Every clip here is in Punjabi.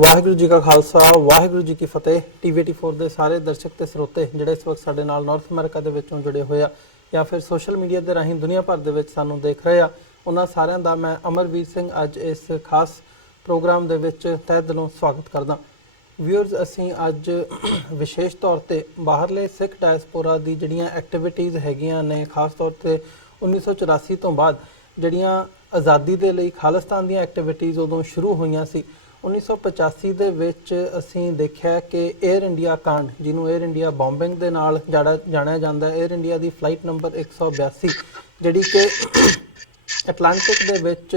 ਵਾਹਿਗੁਰੂ ਜੀ ਕਾ ਖਾਲਸਾ ਵਾਹਿਗੁਰੂ ਜੀ ਕੀ ਫਤਿਹ। TV84 ਦੇ ਸਾਰੇ ਦਰਸ਼ਕ ਤੇ ਸਰੋਤੇ ਜਿਹੜੇ ਇਸ ਵਕਤ ਸਾਡੇ ਨਾਲ ਨਾਰਥ ਅਮਰੀਕਾ ਦੇ ਵਿੱਚੋਂ ਜੁੜੇ ਹੋਏ ਆ ਜਾਂ ਫਿਰ ਸੋਸ਼ਲ ਮੀਡੀਆ ਦੇ ਰਾਹੀਂ ਦੁਨੀਆ ਭਰ ਦੇ ਵਿੱਚ ਸਾਨੂੰ ਦੇਖ ਰਹੇ ਆ, ਉਹਨਾਂ ਸਾਰਿਆਂ ਦਾ ਮੈਂ ਅਮਰਵੀਰ ਸਿੰਘ ਅੱਜ ਇਸ ਖਾਸ ਪ੍ਰੋਗਰਾਮ ਦੇ ਵਿੱਚ ਤਹਿ ਦਿਲੋਂ ਸਵਾਗਤ ਕਰਦਾ। ਵਿਊਅਰਸ, ਅਸੀਂ ਅੱਜ ਵਿਸ਼ੇਸ਼ ਤੌਰ ਤੇ ਬਾਹਰਲੇ ਸਿੱਖ ਡਾਇਸਪੋਰਾ ਦੀ ਜਿਹੜੀਆਂ ਐਕਟੀਵਿਟੀਜ਼ ਹੈਗੀਆਂ ਨੇ, ਖਾਸ ਤੌਰ ਤੇ 1984 ਤੋਂ ਬਾਅਦ ਜਿਹੜੀਆਂ ਆਜ਼ਾਦੀ ਦੇ ਲਈ ਖਾਲਿਸਤਾਨ ਦੀਆਂ ਐਕਟੀਵਿਟੀਜ਼ ਉਦੋਂ ਸ਼ੁਰੂ ਹੋਈਆਂ ਸੀ। 1985 ਦੇ ਵਿੱਚ ਅਸੀਂ ਦੇਖਿਆ ਕਿ 에ਅਰ ਇੰਡੀਆ ਕਾਂਡ, ਜਿਹਨੂੰ 에ਅਰ ਇੰਡੀਆ ਬੰਬਿੰਗ ਦੇ ਨਾਲ ਜਾਣਿਆ ਜਾਂਦਾ ਹੈ, 에ਅਰ ਇੰਡੀਆ ਦੀ ਫਲਾਈਟ ਨੰਬਰ 182 ਜਿਹੜੀ ਕਿ ਐਟਲਾਂਟਿਕ ਦੇ ਵਿੱਚ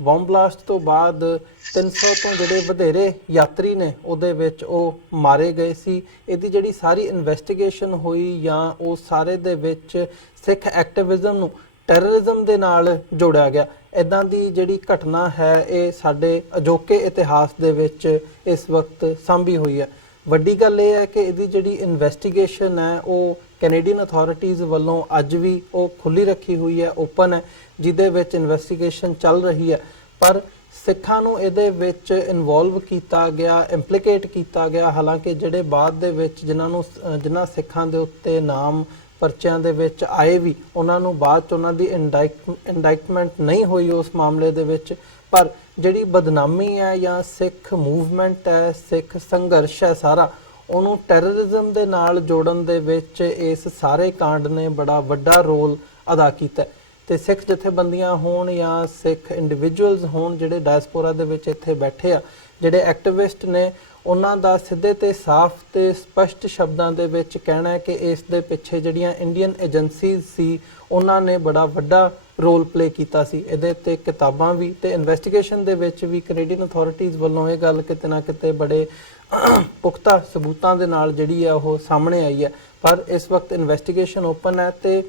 ਬੰਬ ਬਲਾਸਟ ਤੋਂ ਬਾਅਦ 300 ਤੋਂ ਜਿਹੜੇ ਵਧੇਰੇ ਯਾਤਰੀ ਨੇ ਉਹਦੇ ਵਿੱਚ ਉਹ ਮਾਰੇ ਗਏ ਸੀ। ਇਹਦੀ ਜਿਹੜੀ ਸਾਰੀ ਇਨਵੈਸਟੀਗੇਸ਼ਨ ਹੋਈ ਜਾਂ ਉਹ ਸਾਰੇ ਦੇ ਵਿੱਚ ਸਿੱਖ ਐਕਟਿਵਿਜ਼ਮ ਨੂੰ ਟੈਰਰਿਜ਼ਮ ਦੇ ਨਾਲ ਜੋੜਿਆ ਗਿਆ। ਇੱਦਾਂ ਦੀ ਜਿਹੜੀ ਘਟਨਾ ਹੈ ਇਹ ਸਾਡੇ ਅਜੋਕੇ ਇਤਿਹਾਸ ਦੇ ਵਿੱਚ ਇਸ ਵਕਤ ਸਾਂਭੀ ਹੋਈ ਹੈ। ਵੱਡੀ ਗੱਲ ਇਹ ਹੈ ਕਿ ਇਹਦੀ ਜਿਹੜੀ ਇਨਵੈਸਟੀਗੇਸ਼ਨ ਹੈ ਉਹ ਕੈਨੇਡੀਅਨ ਅਥਾਰਟੀਜ਼ ਵੱਲੋਂ ਅੱਜ ਵੀ ਉਹ ਖੁੱਲੀ ਰੱਖੀ ਹੋਈ ਹੈ, ਓਪਨ ਹੈ, ਜਿਹਦੇ ਵਿੱਚ ਇਨਵੈਸਟੀਗੇਸ਼ਨ ਚੱਲ ਰਹੀ ਹੈ। ਪਰ ਸਿੱਖਾਂ ਨੂੰ ਇਹਦੇ ਵਿੱਚ ਇਨਵੋਲਵ ਕੀਤਾ ਗਿਆ, ਇੰਪਲੀਕੇਟ ਕੀਤਾ ਗਿਆ। ਹਾਲਾਂਕਿ ਜਿਹੜੇ ਬਾਅਦ ਦੇ ਵਿੱਚ ਜਿਨ੍ਹਾਂ ਸਿੱਖਾਂ ਦੇ ਉੱਤੇ ਨਾਮ ਪਰਚਿਆਂ ਦੇ ਵਿੱਚ ਆਏ ਵੀ, ਉਹਨਾਂ ਨੂੰ ਬਾਅਦ 'ਚ ਉਹਨਾਂ ਦੀ ਇੰਡਾਈਟਮੈਂਟ ਨਹੀਂ ਹੋਈ ਉਸ ਮਾਮਲੇ ਦੇ ਵਿੱਚ। ਪਰ ਜਿਹੜੀ ਬਦਨਾਮੀ ਹੈ ਜਾਂ ਸਿੱਖ ਮੂਵਮੈਂਟ ਹੈ, ਸਿੱਖ ਸੰਘਰਸ਼ ਹੈ ਸਾਰਾ, ਉਹਨੂੰ ਟੈਰਰਿਜ਼ਮ ਦੇ ਨਾਲ ਜੋੜਨ ਦੇ ਵਿੱਚ ਇਸ ਸਾਰੇ ਕਾਂਡ ਨੇ ਬੜਾ ਵੱਡਾ ਰੋਲ ਅਦਾ ਕੀਤਾ। ਤੇ ਸਿੱਖ ਜਥੇਬੰਦੀਆਂ ਹੋਣ ਜਾਂ ਸਿੱਖ ਇੰਡੀਵਿਜੂਅਲਸ ਹੋਣ ਜਿਹੜੇ ਡਾਇਸਪੋਰਾ ਦੇ ਵਿੱਚ ਇੱਥੇ ਬੈਠੇ ਆ, ਜਿਹੜੇ ਐਕਟਿਵਿਸਟ ਨੇ, ਉਹਨਾਂ ਦਾ ਸਿੱਧੇ ਤੇ ਸਾਫ਼ ਤੇ ਸਪਸ਼ਟ ਸ਼ਬਦਾਂ ਦੇ ਵਿੱਚ ਕਹਿਣਾ ਹੈ ਕਿ ਇਸ ਦੇ ਪਿੱਛੇ ਜਿਹੜੀਆਂ ਇੰਡੀਅਨ ਏਜੰਸੀਜ਼ ਸੀ ਉਹਨਾਂ ਨੇ ਬੜਾ ਵੱਡਾ ਰੋਲ ਪਲੇ ਕੀਤਾ ਸੀ। ਇਹਦੇ ਤੇ ਕਿਤਾਬਾਂ ਵੀ ਤੇ ਇਨਵੈਸਟੀਗੇਸ਼ਨ ਦੇ ਵਿੱਚ ਵੀ ਕੈਨੇਡੀਅਨ ਅਥਾਰਟੀਜ਼ ਵੱਲੋਂ ਇਹ ਗੱਲ ਕਿਤੇ ਨਾ ਕਿਤੇ ਬੜੇ ਪੁਖਤਾ ਸਬੂਤਾਂ ਦੇ ਨਾਲ ਜਿਹੜੀ ਆ ਉਹ ਸਾਹਮਣੇ ਆਈ ਹੈ। ਪਰ ਇਸ ਵਕਤ ਇਨਵੈਸਟੀਗੇਸ਼ਨ ਓਪਨ ਹੈ ਤੇ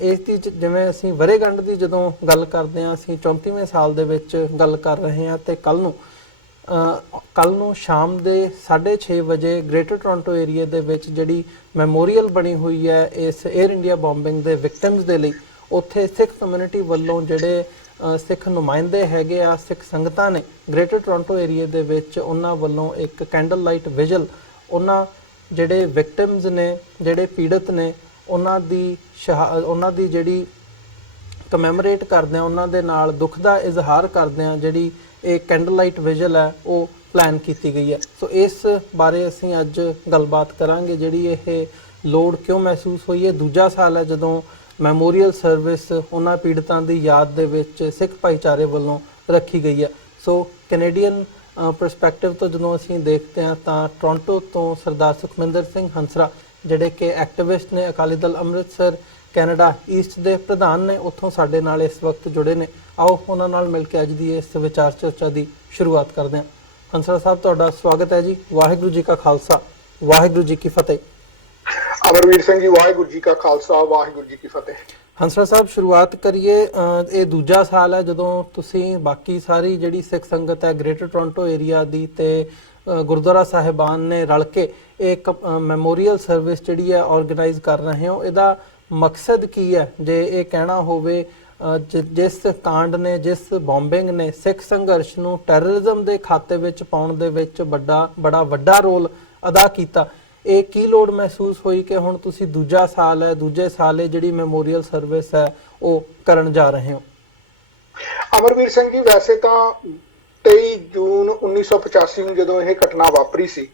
ਇਸ ਦੀ ਜਿਵੇਂ ਅਸੀਂ ਵਰ੍ਹੇਗੰਢ ਦੀ ਜਦੋਂ ਗੱਲ ਕਰਦੇ ਹਾਂ, ਅਸੀਂ 34ਵੇਂ ਸਾਲ ਦੇ ਵਿੱਚ ਗੱਲ ਕਰ ਰਹੇ ਹਾਂ ਤੇ ਕੱਲ ਨੂੰ ਸ਼ਾਮ ਦੇ 6:30 ਵਜੇ ਗ੍ਰੇਟਰ ਟੋਰਾਂਟੋ ਏਰੀਆ ਦੇ ਵਿੱਚ ਜਿਹੜੀ ਮੈਮੋਰੀਅਲ ਬਣੀ ਹੋਈ ਹੈ ਇਸ 에ਅਰ ਇੰਡੀਆ ਬੰਬਿੰਗ ਦੇ ਵਿਕਟਿਮਸ ਦੇ ਲਈ, ਉੱਥੇ ਸਿੱਖ ਕਮਿਊਨਿਟੀ ਵੱਲੋਂ ਜਿਹੜੇ ਸਿੱਖ ਨੁਮਾਇੰਦੇ ਹੈਗੇ ਆ, ਸਿੱਖ ਸੰਗਤਾਂ ਨੇ ਗ੍ਰੇਟਰ ਟੋਰਾਂਟੋ ਏਰੀਆ ਦੇ ਵਿੱਚ, ਉਹਨਾਂ ਵੱਲੋਂ ਇੱਕ ਕੈਂਡਲ ਲਾਈਟ ਵਿਜਲ ਉਹਨਾਂ ਜਿਹੜੇ ਵਿਕਟਿਮਸ ਨੇ, ਜਿਹੜੇ ਪੀੜਤ ਨੇ, ਉਹਨਾਂ ਦੀ ਜਿਹੜੀ ਕਮੈਮੋਰੇਟ ਕਰਦੇ ਆ, ਉਹਨਾਂ ਦੇ ਨਾਲ ਦੁੱਖ ਦਾ ਇਜ਼ਹਾਰ ਕਰਦੇ ਆ, ਜਿਹੜੀ ਇਹ ਕੈਂਡਲ ਲਾਈਟ ਵਿਜਲ ਹੈ ਉਹ ਪਲਾਨ ਕੀਤੀ ਗਈ ਹੈ। ਸੋ ਇਸ ਬਾਰੇ ਅਸੀਂ ਅੱਜ ਗੱਲਬਾਤ ਕਰਾਂਗੇ। ਜਿਹੜੀ ਇਹ ਲੋੜ ਕਿਉਂ ਮਹਿਸੂਸ ਹੋਈ ਹੈ? ਦੂਜਾ ਸਾਲ ਹੈ ਜਦੋਂ ਮੈਮੋਰੀਅਲ ਸਰਵਿਸ ਉਹਨਾਂ ਪੀੜਤਾਂ ਦੀ ਯਾਦ ਦੇ ਵਿੱਚ ਸਿੱਖ ਭਾਈਚਾਰੇ ਵੱਲੋਂ ਰੱਖੀ ਗਈ ਹੈ। ਸੋ ਕੈਨੇਡੀਅਨ ਪਰਸਪੈਕਟਿਵ ਤੋਂ ਜਦੋਂ ਅਸੀਂ ਦੇਖਦੇ ਹਾਂ ਤਾਂ ਟੋਰਾਂਟੋ ਤੋਂ ਸਰਦਾਰ ਸੁਖਮਿੰਦਰ ਸਿੰਘ ਹੰਸਰਾ, ਜਿਹੜੇ ਕਿ ਐਕਟਿਵਿਸਟ ਨੇ, ਅਕਾਲੀ ਦਲ ਅੰਮ੍ਰਿਤਸਰ ਕੈਨੇਡਾ ਈਸਟ ਦੇ ਪ੍ਰਧਾਨ ਨੇ, ਉੱਥੋਂ ਸਾਡੇ ਨਾਲ ਇਸ ਵਕਤ ਜੁੜੇ ਨੇ। ਆਓ ਉਹਨਾਂ ਨਾਲ ਮਿਲ ਕੇ ਅੱਜ ਦੀ ਇਸ ਵਿਚਾਰ ਚਰਚਾ ਦੀ ਸ਼ੁਰੂਆਤ ਕਰਦੇ ਹਾਂ। ਹੰਸਰਾ ਸਾਹਿਬ, ਤੁਹਾਡਾ ਸਵਾਗਤ ਹੈ ਜੀ। ਵਾਹਿਗੁਰੂ ਜੀ ਕਾ ਖਾਲਸਾ ਵਾਹਿਗੁਰੂ ਜੀ ਕੀ ਫਤਿਹ। ਅਮਰਵੀਰ ਸਿੰਘ ਜੀ, ਵਾਹਿਗੁਰੂ ਜੀ ਕਾ ਖਾਲਸਾ ਵਾਹਿਗੁਰੂ ਜੀ ਕੀ ਫਤਿਹ। ਹੰਸਰਾ ਸਾਹਿਬ, ਸ਼ੁਰੂਆਤ ਕਰੀਏ। ਇਹ ਦੂਜਾ ਸਾਲ ਹੈ ਜਦੋਂ ਤੁਸੀਂ ਬਾਕੀ ਸਾਰੀ ਜਿਹੜੀ ਸਿੱਖ ਸੰਗਤ ਹੈ ਗ੍ਰੇਟਰ ਟੋਰਾਂਟੋ ਏਰੀਆ ਦੀ ਤੇ ਗੁਰਦੁਆਰਾ ਸਾਹਿਬਾਨ ਨੇ ਰਲ ਕੇ ਇੱਕ ਮੈਮੋਰੀਅਲ ਸਰਵਿਸ ਜਿਹੜੀ ਹੈ ਆਰਗੇਨਾਈਜ਼ ਕਰ ਰਹੇ ਹੋ। ਇਹਦਾ ਮਕਸਦ ਕੀ ਹੈ? ਜੇ ਇਹ ਕਹਿਣਾ ਹੋਵੇ ਜਿਸ ਕਾਂਡ ਨੇ, ਜਿਸ ਬੰਬਿੰਗ ਨੇ ਸਿੱਖ ਸੰਘਰਸ਼ ਨੂੰ ਟੈਰਰਿਜ਼ਮ ਦੇ ਖਾਤੇ ਵਿੱਚ ਪਾਉਣ ਦੇ ਵਿੱਚ ਬੜਾ ਵੱਡਾ ਰੋਲ ਅਦਾ ਕੀਤਾ, ਇਹ ਕੀ ਲੋੜ ਮਹਿਸੂਸ ਹੋਈ ਕਿ ਹੁਣ ਤੁਸੀਂ ਦੂਜੇ ਸਾਲ ਇਹ ਜਿਹੜੀ ਮੈਮੋਰੀਅਲ ਸਰਵਿਸ ਹੈ ਉਹ ਕਰਨ ਜਾ ਰਹੇ ਹੋ? ਅਮਰਵੀਰ ਸਿੰਘ ਜੀ, ਵੈਸੇ ਤਾਂ 23 ਜੂਨ 1985 ਨੂੰ ਜਦੋਂ ਇਹ ਘਟਨਾ ਵਾਪਰੀ ਸੀ,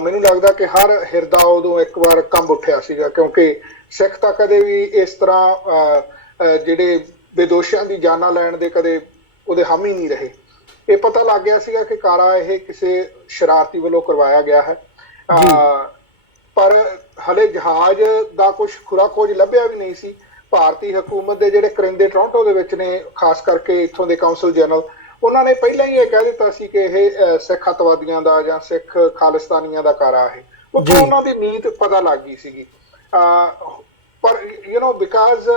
ਮੈਨੂੰ ਲੱਗਦਾ ਕਿ ਹਰ ਹਿਰਦਾ ਉਦੋਂ ਇੱਕ ਵਾਰ ਕੰਬ ਉੱਠਿਆ ਸੀਗਾ, ਕਿਉਂਕਿ ਸਿੱਖ ਤਾਂ ਕਦੇ ਵੀ ਇਸ ਤਰ੍ਹਾਂ ਜਿਹੜੇ ਬੇਦੋਸ਼ਾਂ ਦੀ ਜਾਨਾਂ ਲੈਣ ਦੇ ਕਦੇ ਉਹਦੇ ਹਾਮੀ ਨਹੀਂ ਰਹੇ। ਇਹ ਪਤਾ ਲੱਗ ਗਿਆ ਸੀਗਾ ਕਿ ਕਾਰਾ ਇਹ ਕਿਸੇ ਸ਼ਰਾਰਤੀ ਵੱਲੋਂ ਕਰਵਾਇਆ ਗਿਆ ਹੈ। ਪਰ ਹਲੇ ਜਹਾਜ਼ ਦਾ ਕੁਝ ਖੁਰਾ ਖੋਜ ਲੱਭਿਆ ਵੀ ਨਹੀਂ ਸੀ। ਭਾਰਤੀ ਹਕੂਮਤ ਦੇ ਜਿਹੜੇ ਕਰਿੰਦੇ ਟੋਰਾਂਟੋ ਦੇ ਵਿੱਚ ਨੇ, ਖਾਸ ਕਰਕੇ ਇੱਥੋਂ ਦੇ ਕਾਉਂਸਲ ਜਨਰਲ, ਉਹਨਾਂ ਨੇ ਪਹਿਲਾਂ ਹੀ ਇਹ ਕਹਿ ਦਿੱਤਾ ਸੀ ਕਿ ਇਹ ਸਿੱਖ ਅੱਤਵਾਦੀਆਂ ਦਾ ਜਾਂ ਸਿੱਖ ਖਾਲਿਸਤਾਨੀਆਂ ਦਾ ਕਾਰਾ ਹੈ। ਉਹ ਉਹਨਾਂ ਦੀ ਨੀਤ ਪਤਾ ਲੱਗ ਗਈ ਸੀਗੀ। ਪਰ ਬਿਕਾਜ਼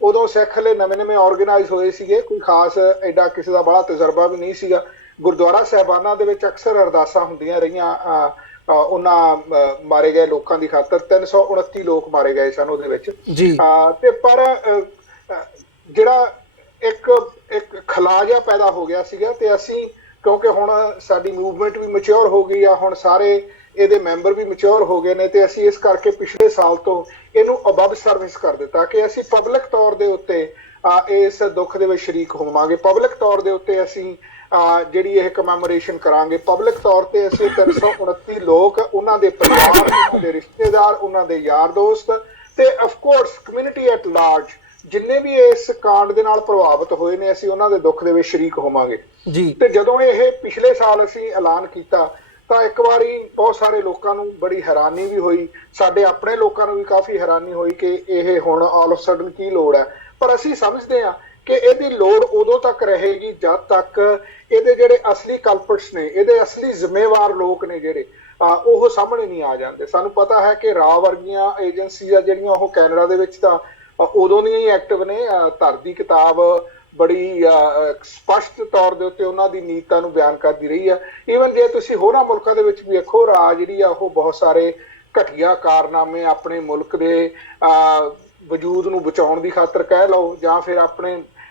ਉਦੋਂ ਸਿੱਖ ਹਲੇ ਨਵੇਂ ਆਰਗੇਨਾਈਜ਼ ਹੋਏ ਸੀਗੇ, ਕੋਈ ਖਾਸ ਐਡਾ ਕਿਸੇ ਦਾ ਬੜਾ ਤਜਰਬਾ ਵੀ ਨਹੀਂ ਸੀਗਾ। ਗੁਰਦੁਆਰਾ ਸਾਹਿਬਾਨਾਂ ਦੇ ਵਿੱਚ ਅਕਸਰ ਅਰਦਾਸਾਂ ਹੁੰਦੀਆਂ ਰਹੀਆਂ ਉਹਨਾਂ ਮਾਰੇ ਗਏ ਲੋਕਾਂ ਦੀ ਖਾਤਰ। 329 ਲੋਕ ਮਾਰੇ ਗਏ ਸਨ ਉਹਦੇ ਵਿੱਚ। ਤੇ ਪਰ ਜਿਹੜਾ ਇੱਕ ਖਲਾ ਜਿਹਾ ਪੈਦਾ ਹੋ ਗਿਆ ਸੀਗਾ ਤੇ ਅਸੀਂ ਕਿਉਂਕਿ ਹੁਣ ਸਾਡੀ ਮੂਵਮੈਂਟ ਵੀ ਮੈਚੁਰ ਹੋ ਗਈ ਆ, ਹੁਣ ਸਾਰੇ ਇਹਦੇ ਮੈਂਬਰ ਵੀ ਮੈਚੁਰ ਹੋ ਗਏ ਨੇ, ਤੇ ਅਸੀਂ ਇਸ ਕਰਕੇ ਪਿਛਲੇ ਸਾਲ ਤੋਂ ਇਹਨੂੰ ਅਬਵ ਸਰਵਿਸ ਕਰ ਦਿੱਤਾ ਕਿ ਅਸੀਂ ਪਬਲਿਕ ਤੌਰ ਦੇ ਉੱਤੇ ਇਸ ਦੁੱਖ ਦੇ ਵਿੱਚ ਸ਼ਰੀਕ ਹੋਵਾਂਗੇ। ਪਬਲਿਕ ਤੌਰ ਦੇ ਉੱਤੇ ਅਸੀਂ ਜਿਹੜੀ ਇਹ ਕਮੈਮੋਰੇਸ਼ਨ ਕਰਾਂਗੇ। ਪਬਲਿਕ ਤੌਰ ਤੇ ਅਸੀਂ 329 ਲੋਕ, ਉਹਨਾਂ ਦੇ ਪਰਿਵਾਰ, ਉਹਨਾਂ ਦੇ ਰਿਸ਼ਤੇਦਾਰ, ਉਹਨਾਂ ਦੇ ਯਾਰ ਦੋਸਤ ਤੇ ਅਫਕੋਰਸ ਕਮਿਊਨਿਟੀ ਐਟ ਲਾਰਜ, ਜਿੰਨੇ ਵੀ ਇਸ ਕਾਂਡ ਦੇ ਨਾਲ ਪ੍ਰਭਾਵਿਤ ਹੋਏ ਨੇ, ਅਸੀਂ ਉਹਨਾਂ ਦੇ ਦੁੱਖ ਦੇ ਵਿੱਚ ਸ਼ਰੀਕ ਹੋਵਾਂਗੇ ਜੀ। ਤੇ ਜਦੋਂ ਇਹ ਪਿਛਲੇ ਸਾਲ ਅਸੀਂ ਐਲਾਨ ਕੀਤਾ ਤਾਂ ਇੱਕ ਵਾਰੀ ਬਹੁਤ ਸਾਰੇ ਲੋਕਾਂ ਨੂੰ ਬੜੀ ਹੈਰਾਨੀ ਵੀ ਹੋਈ, ਸਾਡੇ ਆਪਣੇ ਲੋਕਾਂ ਨੂੰ ਵੀ ਕਾਫੀ ਹੈਰਾਨੀ ਹੋਈ ਕਿ ਇਹ ਹੁਣ ਆਲ ਆਫ ਸਡਨ ਕੀ ਲੋੜ ਹੈ। ਪਰ ਅਸੀਂ ਸਮਝਦੇ ਹਾਂ ਕਿ ਇਹਦੀ ਲੋੜ ਉਦੋਂ ਤੱਕ ਰਹੇਗੀ ਜਦ ਤੱਕ ਇਹਦੇ ਜਿਹੜੇ ਅਸਲੀ ਕਲਪਟਸ ਨੇ, ਇਹਦੇ ਅਸਲੀ ਜ਼ਿੰਮੇਵਾਰ ਲੋਕ ਨੇ ਜਿਹੜੇ ਉਹ ਸਾਹਮਣੇ ਨਹੀਂ ਆ ਜਾਂਦੇ। ਸਾਨੂੰ ਪਤਾ ਹੈ ਕਿ ਰਾਅ ਵਰਗੀਆਂ ਏਜੰਸੀਆਂ ਜਿਹੜੀਆਂ ਉਹ ਕੈਨੇਡਾ ਦੇ ਵਿੱਚ ਤਾਂ ਉਦੋਂ ਦੀਆਂ ਹੀ ਐਕਟਿਵ ਨੇ। ਧਰ ਦੀ ਕਿਤਾਬ ਬੜੀ ਸਪਸ਼ਟ ਤੌਰ ਦੇ ਉੱਤੇ ਉਹਨਾਂ ਦੀ ਨੀਤਾਂ ਨੂੰ ਬਿਆਨ ਕਰਦੀ ਰਹੀ ਆ। ਈਵਨ ਜੇ ਤੁਸੀਂ ਹੋਰਾਂ ਮੁਲਕਾਂ ਦੇ ਵਿੱਚ ਵੀ ਵੇਖੋ, ਰਾਅ ਜਿਹੜੀ ਆ ਉਹ ਬਹੁਤ ਸਾਰੇ ਘਟੀਆ ਕਾਰਨਾਮੇ ਆਪਣੇ ਮੁਲਕ ਦੇ ਵਜੂਦ ਨੂੰ ਬਚਾਉਣ ਦੀ ਖਾਤਰ ਕਹਿ ਲਓ, ਜਾਂ ਫਿਰ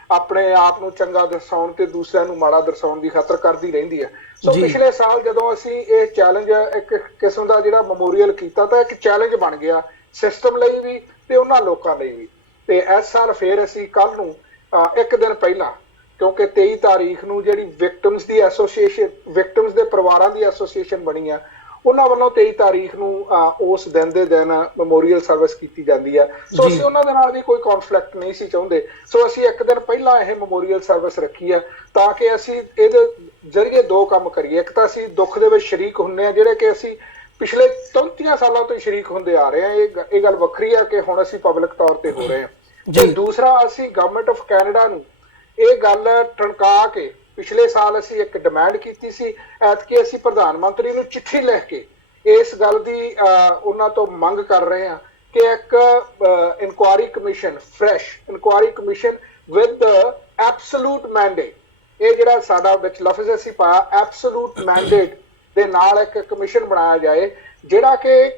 ਆਪਣੇ ਆਪ ਨੂੰ ਚੰਗਾ ਦਰਸਾਉਣ ਤੇ ਦੂਸਰਿਆਂ ਨੂੰ ਮਾੜਾ ਦਰਸਾਉਣ ਦੀ ਖਾਤਰ ਕਰਦੀ ਰਹਿੰਦੀ ਹੈ। ਸੋ ਪਿਛਲੇ ਸਾਲ ਜਦੋਂ ਅਸੀਂ ਇਹ ਚੈਲੰਜ ਇੱਕ ਕਿਸਮ ਦਾ ਜਿਹੜਾ ਮੈਮੋਰੀਅਲ ਕੀਤਾ ਤਾਂ ਇੱਕ ਚੈਲੰਜ ਬਣ ਗਿਆ ਸਿਸਟਮ ਲਈ ਵੀ ਤੇ ਉਹਨਾਂ ਲੋਕਾਂ ਲਈ ਵੀ। ਤੇ ਇਸ ਸਾਲ ਫੇਰ ਅਸੀਂ ਕੱਲ ਨੂੰ ਇੱਕ ਦਿਨ ਪਹਿਲਾਂ, ਕਿਉਂਕਿ 23 ਤਾਰੀਖ ਨੂੰ ਜਿਹੜੀ ਵਿਕਟਮਸ ਦੀ ਐਸੋਸੀਏਸ਼ਨ, ਵਿਕਟਮਸ ਦੇ ਪਰਿਵਾਰਾਂ ਦੀ ਐਸੋਸੀਏਸ਼ਨ ਬਣੀ ਆ, ਉਹਨਾਂ ਵੱਲੋਂ 23 ਤਾਰੀਖ ਨੂੰ ਉਸ ਦਿਨ ਦੇ ਦਿਨ ਮੈਮੋਰੀਅਲ ਸਰਵਿਸ ਕੀਤੀ ਜਾਂਦੀ ਹੈ। ਸੋ ਅਸੀਂ ਉਹਨਾਂ ਦੇ ਨਾਲ ਵੀ ਕੋਈ ਕੌਨਫਲਿਕਟ ਨਹੀਂ ਸੀ ਚਾਹੁੰਦੇ। ਸੋ ਅਸੀਂ ਇੱਕ ਦਿਨ ਪਹਿਲਾਂ ਇਹ ਮੈਮੋਰੀਅਲ ਸਰਵਿਸ ਰੱਖੀ ਆ ਤਾਂ ਕਿ ਅਸੀਂ ਇਹਦੇ ਜ਼ਰੀਏ ਦੋ ਕੰਮ ਕਰੀਏ। ਇੱਕ ਤਾਂ ਅਸੀਂ ਦੁੱਖ ਦੇ ਵਿੱਚ ਸ਼ਰੀਕ ਹੁੰਦੇ ਆ, ਜਿਹੜੇ ਕਿ ਅਸੀਂ ਪਿਛਲੇ 34 ਸਾਲਾਂ ਤੋਂ ਸ਼ਰੀਕ ਹੁੰਦੇ ਆ ਰਹੇ ਹਾਂ। ਇਹ ਗੱਲ ਵੱਖਰੀ ਹੈ ਕਿ ਹੁਣ ਅਸੀਂ ਪਬਲਿਕ ਤੌਰ ਤੇ ਹੋ ਰਹੇ ਹਾਂ। ਤੇ ਦੂਸਰਾ, ਅਸੀਂ ਗਵਰਨਮੈਂਟ ਆਫ ਕੈਨੇਡਾ ਨੂੰ ਇਹ ਗੱਲ ਟਣਕਾ ਕੇ, ਪਿਛਲੇ ਸਾਲ ਅਸੀਂ ਇੱਕ ਡਿਮਾਂਡ ਕੀਤੀ ਸੀ, ਐਤਕੀ ਅਸੀਂ ਪ੍ਰਧਾਨ ਮੰਤਰੀ ਨੂੰ ਚਿੱਠੀ ਲਿਖ ਕੇ ਇਸ ਗੱਲ ਦੀ ਉਹਨਾਂ ਤੋਂ ਮੰਗ ਕਰ ਰਹੇ ਹਾਂ ਕਿ ਇੱਕ inquiry commission, fresh inquiry commission with absolute mandate, ਇਹ ਜਿਹੜਾ ਸਾਡਾ ਵਿੱਚ ਲਫ਼ਜ਼ ਅਸੀਂ ਪਾਇਆ ਐਬਸੋਲੂਟ ਮੈਂਡੇਟ ਦੇ ਨਾਲ ਇੱਕ ਕਮਿਸ਼ਨ ਬਣਾਇਆ ਜਾਏ, ਜਿਹੜਾ ਕਿ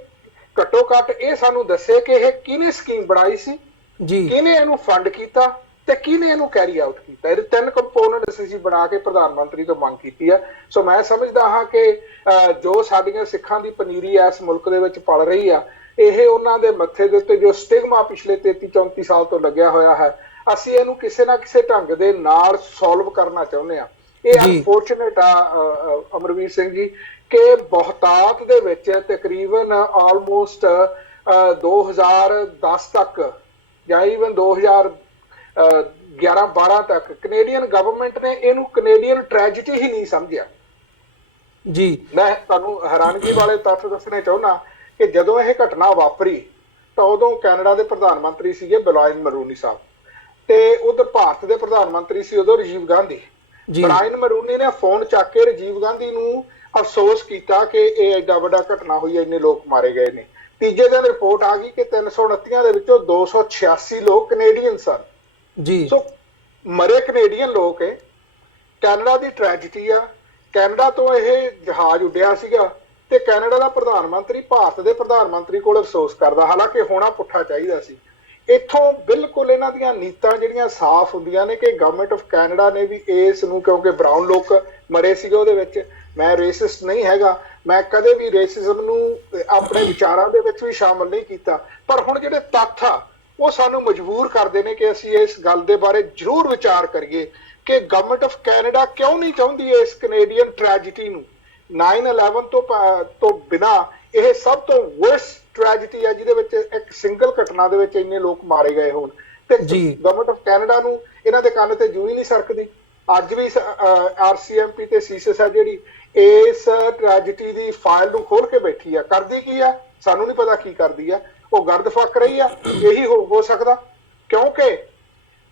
ਘੱਟੋ ਘੱਟ ਇਹ ਸਾਨੂੰ ਦੱਸੇ ਕਿ ਇਹ ਕਿਹਨੇ ਸਕੀਮ ਬਣਾਈ ਸੀ, ਕਿਹਨੇ ਇਹਨੂੰ ਫੰਡ ਕੀਤਾ ਤੇ ਕਿਹਨੇ ਇਹਨੂੰ ਕੈਰੀ ਆਊਟ ਕੀਤਾ। ਇਹਦੇ 3 ਕੰਪੋਨੈਂਟਸ ਅਸੀਂ ਬਣਾ ਕੇ ਪ੍ਰਧਾਨ ਮੰਤਰੀ ਤੋਂ ਮੰਗ ਕੀਤੀ ਆ। ਸੋ ਮੈਂ ਸਮਝਦਾ ਹਾਂ ਕਿ ਜੋ ਸਾਡੀਆਂ ਸਿੱਖਾਂ ਦੀ ਪਨੀਰੀ ਇਸ ਮੁਲਕ ਦੇ ਵਿੱਚ ਪਲ ਰਹੀ ਆ, ਇਹ ਉਹਨਾਂ ਦੇ ਮੱਥੇ ਦੇ ਉੱਤੇ ਜੋ ਸਟਿਗਮਾ ਪਿਛਲੇ 33-34 ਸਾਲ ਤੋਂ ਲੱਗਿਆ ਹੋਇਆ ਹੈ, ਅਸੀਂ ਇਹਨੂੰ ਕਿਸੇ ਨਾ ਕਿਸੇ ਢੰਗ ਦੇ ਨਾਲ ਸੋਲਵ ਕਰਨਾ ਚਾਹੁੰਦੇ ਆ। ਇਹ ਅਨਫੋਰਚੂਨੇਟ ਆ ਅਮਰਵੀਰ ਸਿੰਘ ਜੀ ਕਿ ਬਹੁਤਾਤ ਦੇ ਵਿੱਚ ਤਕਰੀਬਨ ਆਲਮੋਸਟ 2010 ਤੱਕ ਜਾਂ ਈਵਨ 2011-12 ਤੱਕ ਕੈਨੇਡੀਅਨ ਗਵਰਨਮੈਂਟ ਨੇ ਇਹਨੂੰ ਕੈਨੇਡੀਅਨ ਟ੍ਰੈਜੇਡੀ ਹੀ ਨਹੀਂ ਸਮਝਿਆ ਜੀ। ਮੈਂ ਤੁਹਾਨੂੰ ਹੈਰਾਨਗੀ ਵਾਲੇ ਤੱਥ ਦੱਸਣੇ ਚਾਹੁੰਦਾ ਕਿ ਜਦੋਂ ਇਹ ਘਟਨਾ ਵਾਪਰੀ ਤਾਂ ਉਦੋਂ ਕੈਨੇਡਾ ਦੇ ਪ੍ਰਧਾਨ ਮੰਤਰੀ ਸੀਗੇ ਬਰਾਇਨ ਮਰੂਨੀ ਸਾਹਿਬ, ਤੇ ਉਧਰ ਭਾਰਤ ਦੇ ਪ੍ਰਧਾਨ ਮੰਤਰੀ ਸੀ ਉਦੋਂ ਰਾਜੀਵ ਗਾਂਧੀ। ਬਰਾਇਨ ਮਰੂਨੀ ਨੇ ਫੋਨ ਚੱਕ ਕੇ ਰਾਜੀਵ ਗਾਂਧੀ ਨੂੰ ਅਫਸੋਸ ਕੀਤਾ ਕਿ ਇਹ ਐਡਾ ਵੱਡਾ ਘਟਨਾ ਹੋਈ, ਇੰਨੇ ਲੋਕ ਮਾਰੇ ਗਏ ਨੇ। ਤੀਜੇ ਦਿਨ ਰਿਪੋਰਟ ਆ ਗਈ ਕਿ 329 ਦੇ ਵਿੱਚੋਂ 286 ਲੋਕ ਕੈਨੇਡੀਅਨ ਸਨ ਜੀ। ਸੋ ਮਰੇ ਕੈਨੇਡੀਅਨ ਲੋਕ ਹੈ। ਕੈਨੇਡਾ ਦੀ ਟ੍ਰੈਜੇਡੀ ਆ। ਕੈਨੇਡਾ ਤੋਂ ਇਹ ਜਹਾਜ਼ ਉੱਡਿਆ ਸੀਗਾ ਤੇ ਕੈਨੇਡਾ ਦਾ ਪ੍ਰਧਾਨ ਮੰਤਰੀ ਭਾਰਤ ਦੇ ਪ੍ਰਧਾਨ ਮੰਤਰੀ ਕੋਲ ਅਫਸੋਸ ਕਰਦਾ, ਹਾਲਾਂਕਿ ਹੋਣਾ ਪੁੱਠਾ ਚਾਹੀਦਾ ਸੀ। ਇੱਥੋਂ ਬਿਲਕੁਲ ਇਹਨਾਂ ਦੀਆਂ ਨੀਤਾਂ ਜਿਹੜੀਆਂ ਸਾਫ਼ ਹੁੰਦੀਆਂ ਨੇ ਕਿ ਗਵਰਨਮੈਂਟ ਆਫ ਕੈਨੇਡਾ ਨੇ ਵੀ ਇਸ ਨੂੰ, ਕਿਉਂਕਿ ਬਰਾਊਨ ਲੋਕ ਮਰੇ ਸੀਗੇ ਉਹਦੇ ਵਿੱਚ, ਮੈਂ ਰੇਸਿਸਟ ਨਹੀਂ ਹੈਗਾ, ਮੈਂ ਕਦੇ ਵੀ ਰੇਸਿਜ਼ਮ ਨੂੰ ਆਪਣੇ ਵਿਚਾਰਾਂ ਦੇ ਵਿੱਚ ਵੀ ਸ਼ਾਮਲ ਨਹੀਂ ਕੀਤਾ, ਪਰ ਹੁਣ ਜਿਹੜੇ ਤੱਥ ਆ ਉਹ ਸਾਨੂੰ ਮਜਬੂਰ ਕਰਦੇ ਨੇ ਕਿ ਅਸੀਂ ਇਸ ਗੱਲ ਦੇ ਬਾਰੇ ਜ਼ਰੂਰ ਵਿਚਾਰ ਕਰੀਏ ਕਿ ਗਵਰਨਮੈਂਟ ਆਫ ਕੈਨੇਡਾ ਕਿਉਂ ਨਹੀਂ ਚਾਹੁੰਦੀ ਇਸ ਕੈਨੇਡੀਅਨ ਟ੍ਰੈਜੇਡੀ ਨੂੰ। 9/11 ਤੋਂ ਬਿਨਾ ਇਹ ਸਭ ਤੋਂ ਵਰਸਟ ਟ੍ਰੈਜੇਡੀ ਹੈ ਜਿਹਦੇ ਵਿੱਚ ਇੱਕ ਸਿੰਗਲ ਘਟਨਾ ਦੇ ਵਿੱਚ ਇੰਨੇ ਲੋਕ ਮਾਰੇ ਗਏ ਹੋਣ, ਤੇ ਗਵਰਨਮੈਂਟ ਆਫ ਕੈਨੇਡਾ ਨੂੰ ਇਹਨਾਂ ਦੇ ਕੰਨ ਤੇ ਜੂ ਹੀ ਨਹੀਂ ਸਰਕਦੀ। ਅੱਜ ਵੀ RCMP ਤੇ ਸੀਸਸ ਹੈ ਜਿਹੜੀ ਇਸ ਟ੍ਰੈਜੇਡੀ ਦੀ ਫਾਈਲ ਨੂੰ ਖੋਲ ਕੇ ਬੈਠੀ ਆ। ਕਰਦੀ ਕੀ ਆ ਸਾਨੂੰ ਨਹੀਂ ਪਤਾ ਕੀ ਕਰਦੀ ਆ, ਉਹ ਗਰਦ ਫੱਕ ਰਹੀ ਆ। ਇਹੀ ਹੋ ਸਕਦਾ ਕਿਉਂਕਿ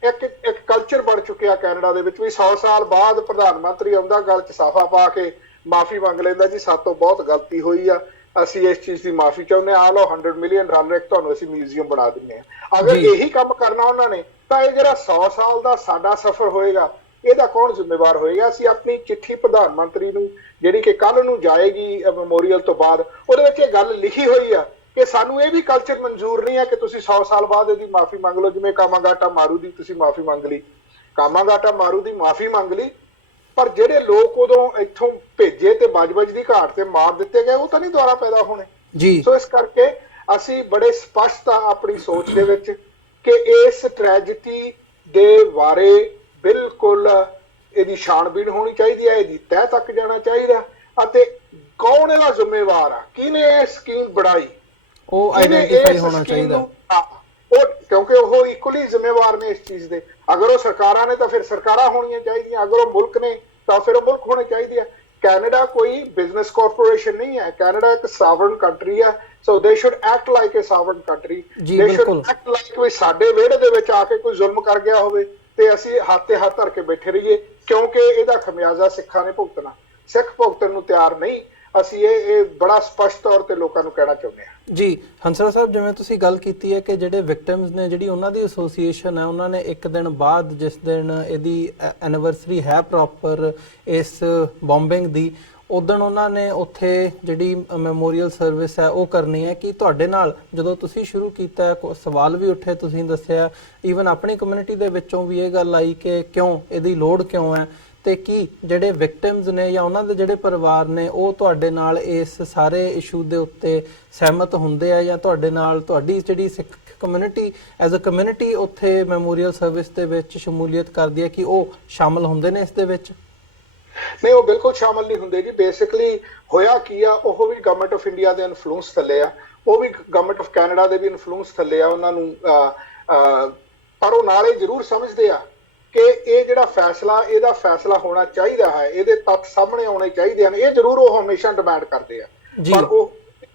ਇੱਕ ਕਲਚਰ ਬਣ ਚੁੱਕਿਆ ਕੈਨੇਡਾ ਦੇ ਵਿੱਚ ਵੀ 100 ਸਾਲ ਬਾਅਦ ਪ੍ਰਧਾਨ ਮੰਤਰੀ ਆਉਂਦਾ, ਗੱਲ 'ਚ ਸਾਫਾ ਪਾ ਕੇ ਮਾਫੀ ਮੰਗ ਲੈਂਦਾ, ਜੀ ਸਾਤੋਂ ਬਹੁਤ ਗਲਤੀ ਹੋਈ ਆ, ਅਸੀਂ ਇਸ ਚੀਜ਼ ਦੀ ਮਾਫੀ ਚਾਹੁੰਦੇ ਆ, ਲਓ $100 ਮਿਲੀਅਨ ਇੱਕ ਤੁਹਾਨੂੰ ਅਸੀਂ ਮਿਊਜ਼ੀਅਮ ਬਣਾ ਦਿੰਦੇ ਆ। ਅਗਰ ਇਹੀ ਕੰਮ ਕਰਨਾ ਉਹਨਾਂ ਨੇ ਤਾਂ ਇਹ ਜਿਹੜਾ 100 ਸਾਲ ਦਾ ਸਾਡਾ ਸਫ਼ਰ ਹੋਏਗਾ ਇਹਦਾ ਕੌਣ ਜ਼ਿੰਮੇਵਾਰ ਹੋਏਗਾ? ਅਸੀਂ ਆਪਣੀ ਚਿੱਠੀ ਪ੍ਰਧਾਨ ਮੰਤਰੀ ਨੂੰ ਜਿਹੜੀ ਕਿ ਕੱਲ ਨੂੰ ਜਾਏਗੀ ਮੈਮੋਰੀਅਲ ਤੋਂ ਬਾਅਦ, ਉਹਦੇ ਵਿੱਚ ਇਹ ਗੱਲ ਲਿਖੀ ਹੋਈ ਆ ਕਿ ਸਾਨੂੰ ਇਹ ਵੀ ਕਲਚਰ ਮਨਜ਼ੂਰ ਨਹੀਂ ਹੈ ਕਿ ਤੁਸੀਂ 100 ਸਾਲ ਬਾਅਦ ਇਹਦੀ ਮਾਫੀ ਮੰਗ ਲਓ। ਜਿਵੇਂ ਕਾਮਾਗਾਟਾ ਮਾਰੂ ਦੀ ਤੁਸੀਂ ਮਾਫੀ ਮੰਗ ਲਈ, ਕਾਮਾਗਾਟਾ ਮਾਰੂ ਦੀ ਮਾਫੀ ਮੰਗ ਲਈ, ਪਰ ਜਿਹੜੇ ਲੋਕ ਉਦੋਂ ਇੱਥੋਂ ਭੇਜੇ ਤੇ ਬਜ ਦੀ ਘਾਟ ਤੇ ਮਾਰ ਦਿੱਤੇ ਗਏ, ਉਹ ਤਾਂ ਨਹੀਂ ਦੁਬਾਰਾ ਪੈਦਾ ਹੋਣੇ ਜੀ। ਸੋ ਇਸ ਕਰਕੇ ਅਸੀਂ ਬੜੇ ਸਪਸ਼ਟ ਆ ਆਪਣੀ ਸੋਚ ਦੇ ਵਿੱਚ ਕਿ ਇਸ ਟ੍ਰੈਜਡੀ ਦੇ ਬਾਰੇ ਬਿਲਕੁਲ ਇਹਦੀ ਛਾਣਬੀਣ ਹੋਣੀ ਚਾਹੀਦੀ ਹੈ, ਇਹਦੀ ਤਹਿ ਤੱਕ ਜਾਣਾ ਚਾਹੀਦਾ, ਅਤੇ ਕੌਣ ਇਹਦਾ ਜ਼ਿੰਮੇਵਾਰ ਆ, ਕਿਹਨੇ ਇਹ ਸਕੀਮ ਬਣਾਈ, ਉਹ ਆਈਡੈਂਟੀਫਾਈ ਹੋਣਾ ਚਾਹੀਦਾ। ਉਹ ਕਿਉਂਕਿ ਉਹ ਇਕੁਅਲੀ ਜ਼ਿੰਮੇਵਾਰ ਨੇ ਇਸ ਚੀਜ਼ ਦੇ। ਅਗਰ ਉਹ ਸਰਕਾਰਾਂ ਨੇ ਤਾਂ ਫਿਰ ਸਰਕਾਰਾਂ ਹੋਣੀਆਂ ਚਾਹੀਦੀਆਂ, ਅਗਰ ਉਹ ਮੁਲਕ ਨੇ ਤਾਂ ਫਿਰ ਉਹ ਮੁਲਕ ਹੋਣੇ ਚਾਹੀਦੇ ਆ। ਕੈਨੇਡਾ ਕੋਈ ਬਿਜ਼ਨਸ ਕਾਰਪੋਰੇਸ਼ਨ ਨਹੀਂ ਹੈ, ਕੈਨੇਡਾ ਇੱਕ ਸਾਵਰਨ ਕੰਟਰੀ ਹੈ। So they should act like a sovereign country, they should act like ਵੀ ਸਾਡੇ ਵਿਹੜੇ ਦੇ ਵਿੱਚ ਆ ਕੇ ਕੋਈ ਜ਼ੁਲਮ ਕਰ ਗਿਆ ਹੋਵੇ ਤੇ ਅਸੀਂ ਹੱਥ ਤੇ ਹੱਥ ਧਰ ਕੇ ਬੈਠੇ ਰਹੀਏ, ਕਿਉਂਕਿ ਇਹਦਾ ਖਮਿਆਜ਼ਾ ਸਿੱਖਾਂ ਨੇ ਭੁਗਤਣਾ। ਸਿੱਖ ਭੁਗਤਣ ਨੂੰ ਤਿਆਰ ਨਹੀਂ। ਅਸੀਂ ਇਹ ਬੜਾ ਸਪਸ਼ਟ ਤੌਰ ਤੇ ਲੋਕਾਂ ਨੂੰ ਕਹਿਣਾ ਚਾਹੁੰਦੇ ਹਾਂ। ਜੀ ਹੰਸਰਾ ਸਾਹਿਬ, ਜਿਵੇਂ ਤੁਸੀਂ ਗੱਲ ਕੀਤੀ ਹੈ ਕਿ ਜਿਹੜੇ ਵਿਕਟਿਮਸ ਨੇ, ਜਿਹੜੀ ਉਹਨਾਂ ਦੀ ਐਸੋਸੀਏਸ਼ਨ ਹੈ, ਉਹਨਾਂ ਨੇ ਇੱਕ ਦਿਨ ਬਾਅਦ, ਜਿਸ ਦਿਨ ਇਹਦੀ ਐਨੀਵਰਸਰੀ ਹੈ ਪ੍ਰੋਪਰ ਇਸ ਬੰਬਿੰਗ ਦੀ, ਉਦੋਂ ਉਹਨਾਂ ਨੇ ਉੱਥੇ ਜਿਹੜੀ ਮੈਮੋਰੀਅਲ ਸਰਵਿਸ ਹੈ ਉਹ ਕਰਨੀ ਹੈ। ਕਿ ਤੁਹਾਡੇ ਨਾਲ ਜਦੋਂ ਤੁਸੀਂ ਸ਼ੁਰੂ ਕੀਤਾ ਸਵਾਲ ਵੀ ਉੱਠੇ, ਤੁਸੀਂ ਦੱਸਿਆ ਈਵਨ ਆਪਣੀ ਕਮਿਊਨਿਟੀ ਦੇ ਵਿੱਚੋਂ ਵੀ ਇਹ ਗੱਲ ਆਈ ਕਿ ਕਿਉਂ ਇਹਦੀ ਲੋੜ ਕਿਉਂ ਹੈ, ਤੇ ਕੀ ਜਿਹੜੇ ਵਿਕਟਿਮਸ ਨੇ ਜਾਂ ਉਹਨਾਂ ਦੇ ਜਿਹੜੇ ਪਰਿਵਾਰ ਨੇ ਉਹ ਤੁਹਾਡੇ ਨਾਲ ਇਸ ਸਾਰੇ ਇਸ਼ੂ ਦੇ ਉੱਤੇ ਸਹਿਮਤ ਹੁੰਦੇ ਆ, ਜਾਂ ਤੁਹਾਡੇ ਨਾਲ ਤੁਹਾਡੀ ਜਿਹੜੀ ਸਿੱਖ ਕਮਿਊਨਿਟੀ ਐਜ਼ ਅ ਕਮਿਊਨਿਟੀ ਉੱਥੇ ਮੈਮੋਰੀਅਲ ਸਰਵਿਸ ਦੇ ਵਿੱਚ ਸ਼ਮੂਲੀਅਤ ਕਰਦੀ ਹੈ, ਕਿ ਉਹ ਸ਼ਾਮਲ ਹੁੰਦੇ ਨੇ ਇਸ ਦੇ ਵਿੱਚ? ਨਹੀਂ, ਉਹ ਬਿਲਕੁਲ ਸ਼ਾਮਲ ਨਹੀਂ ਹੁੰਦੇ ਜੀ। ਬੇਸਿਕਲੀ ਹੋਇਆ ਕੀ ਆ, ਉਹ ਵੀ ਗਵਰਨਮੈਂਟ ਆਫ ਇੰਡੀਆ ਦੇ ਇਨਫਲੂਐਂਸ ਥੱਲੇ ਆ, ਉਹ ਵੀ ਗਵਰਨਮੈਂਟ ਆਫ ਕੈਨੇਡਾ ਦੇ ਵੀ ਇਨਫਲੂਐਂਸ ਥੱਲੇ ਆ ਉਹਨਾਂ ਨੂੰ, ਪਰ ਉਹ ਨਾਲੇ ਜ਼ਰੂਰ ਸਮਝਦੇ ਆ ਕਿ ਇਹ ਜਿਹੜਾ ਫੈਸਲਾ, ਇਹਦਾ ਫੈਸਲਾ ਹੋਣਾ ਚਾਹੀਦਾ ਹੈ, ਇਹਦੇ ਤੱਥ ਸਾਹਮਣੇ ਆਉਣੇ ਚਾਹੀਦੇ ਹਨ। ਇਹ ਜ਼ਰੂਰ ਉਹ ਹਮੇਸ਼ਾ ਡਿਮਾਂਡ ਕਰਦੇ ਆ, ਪਰ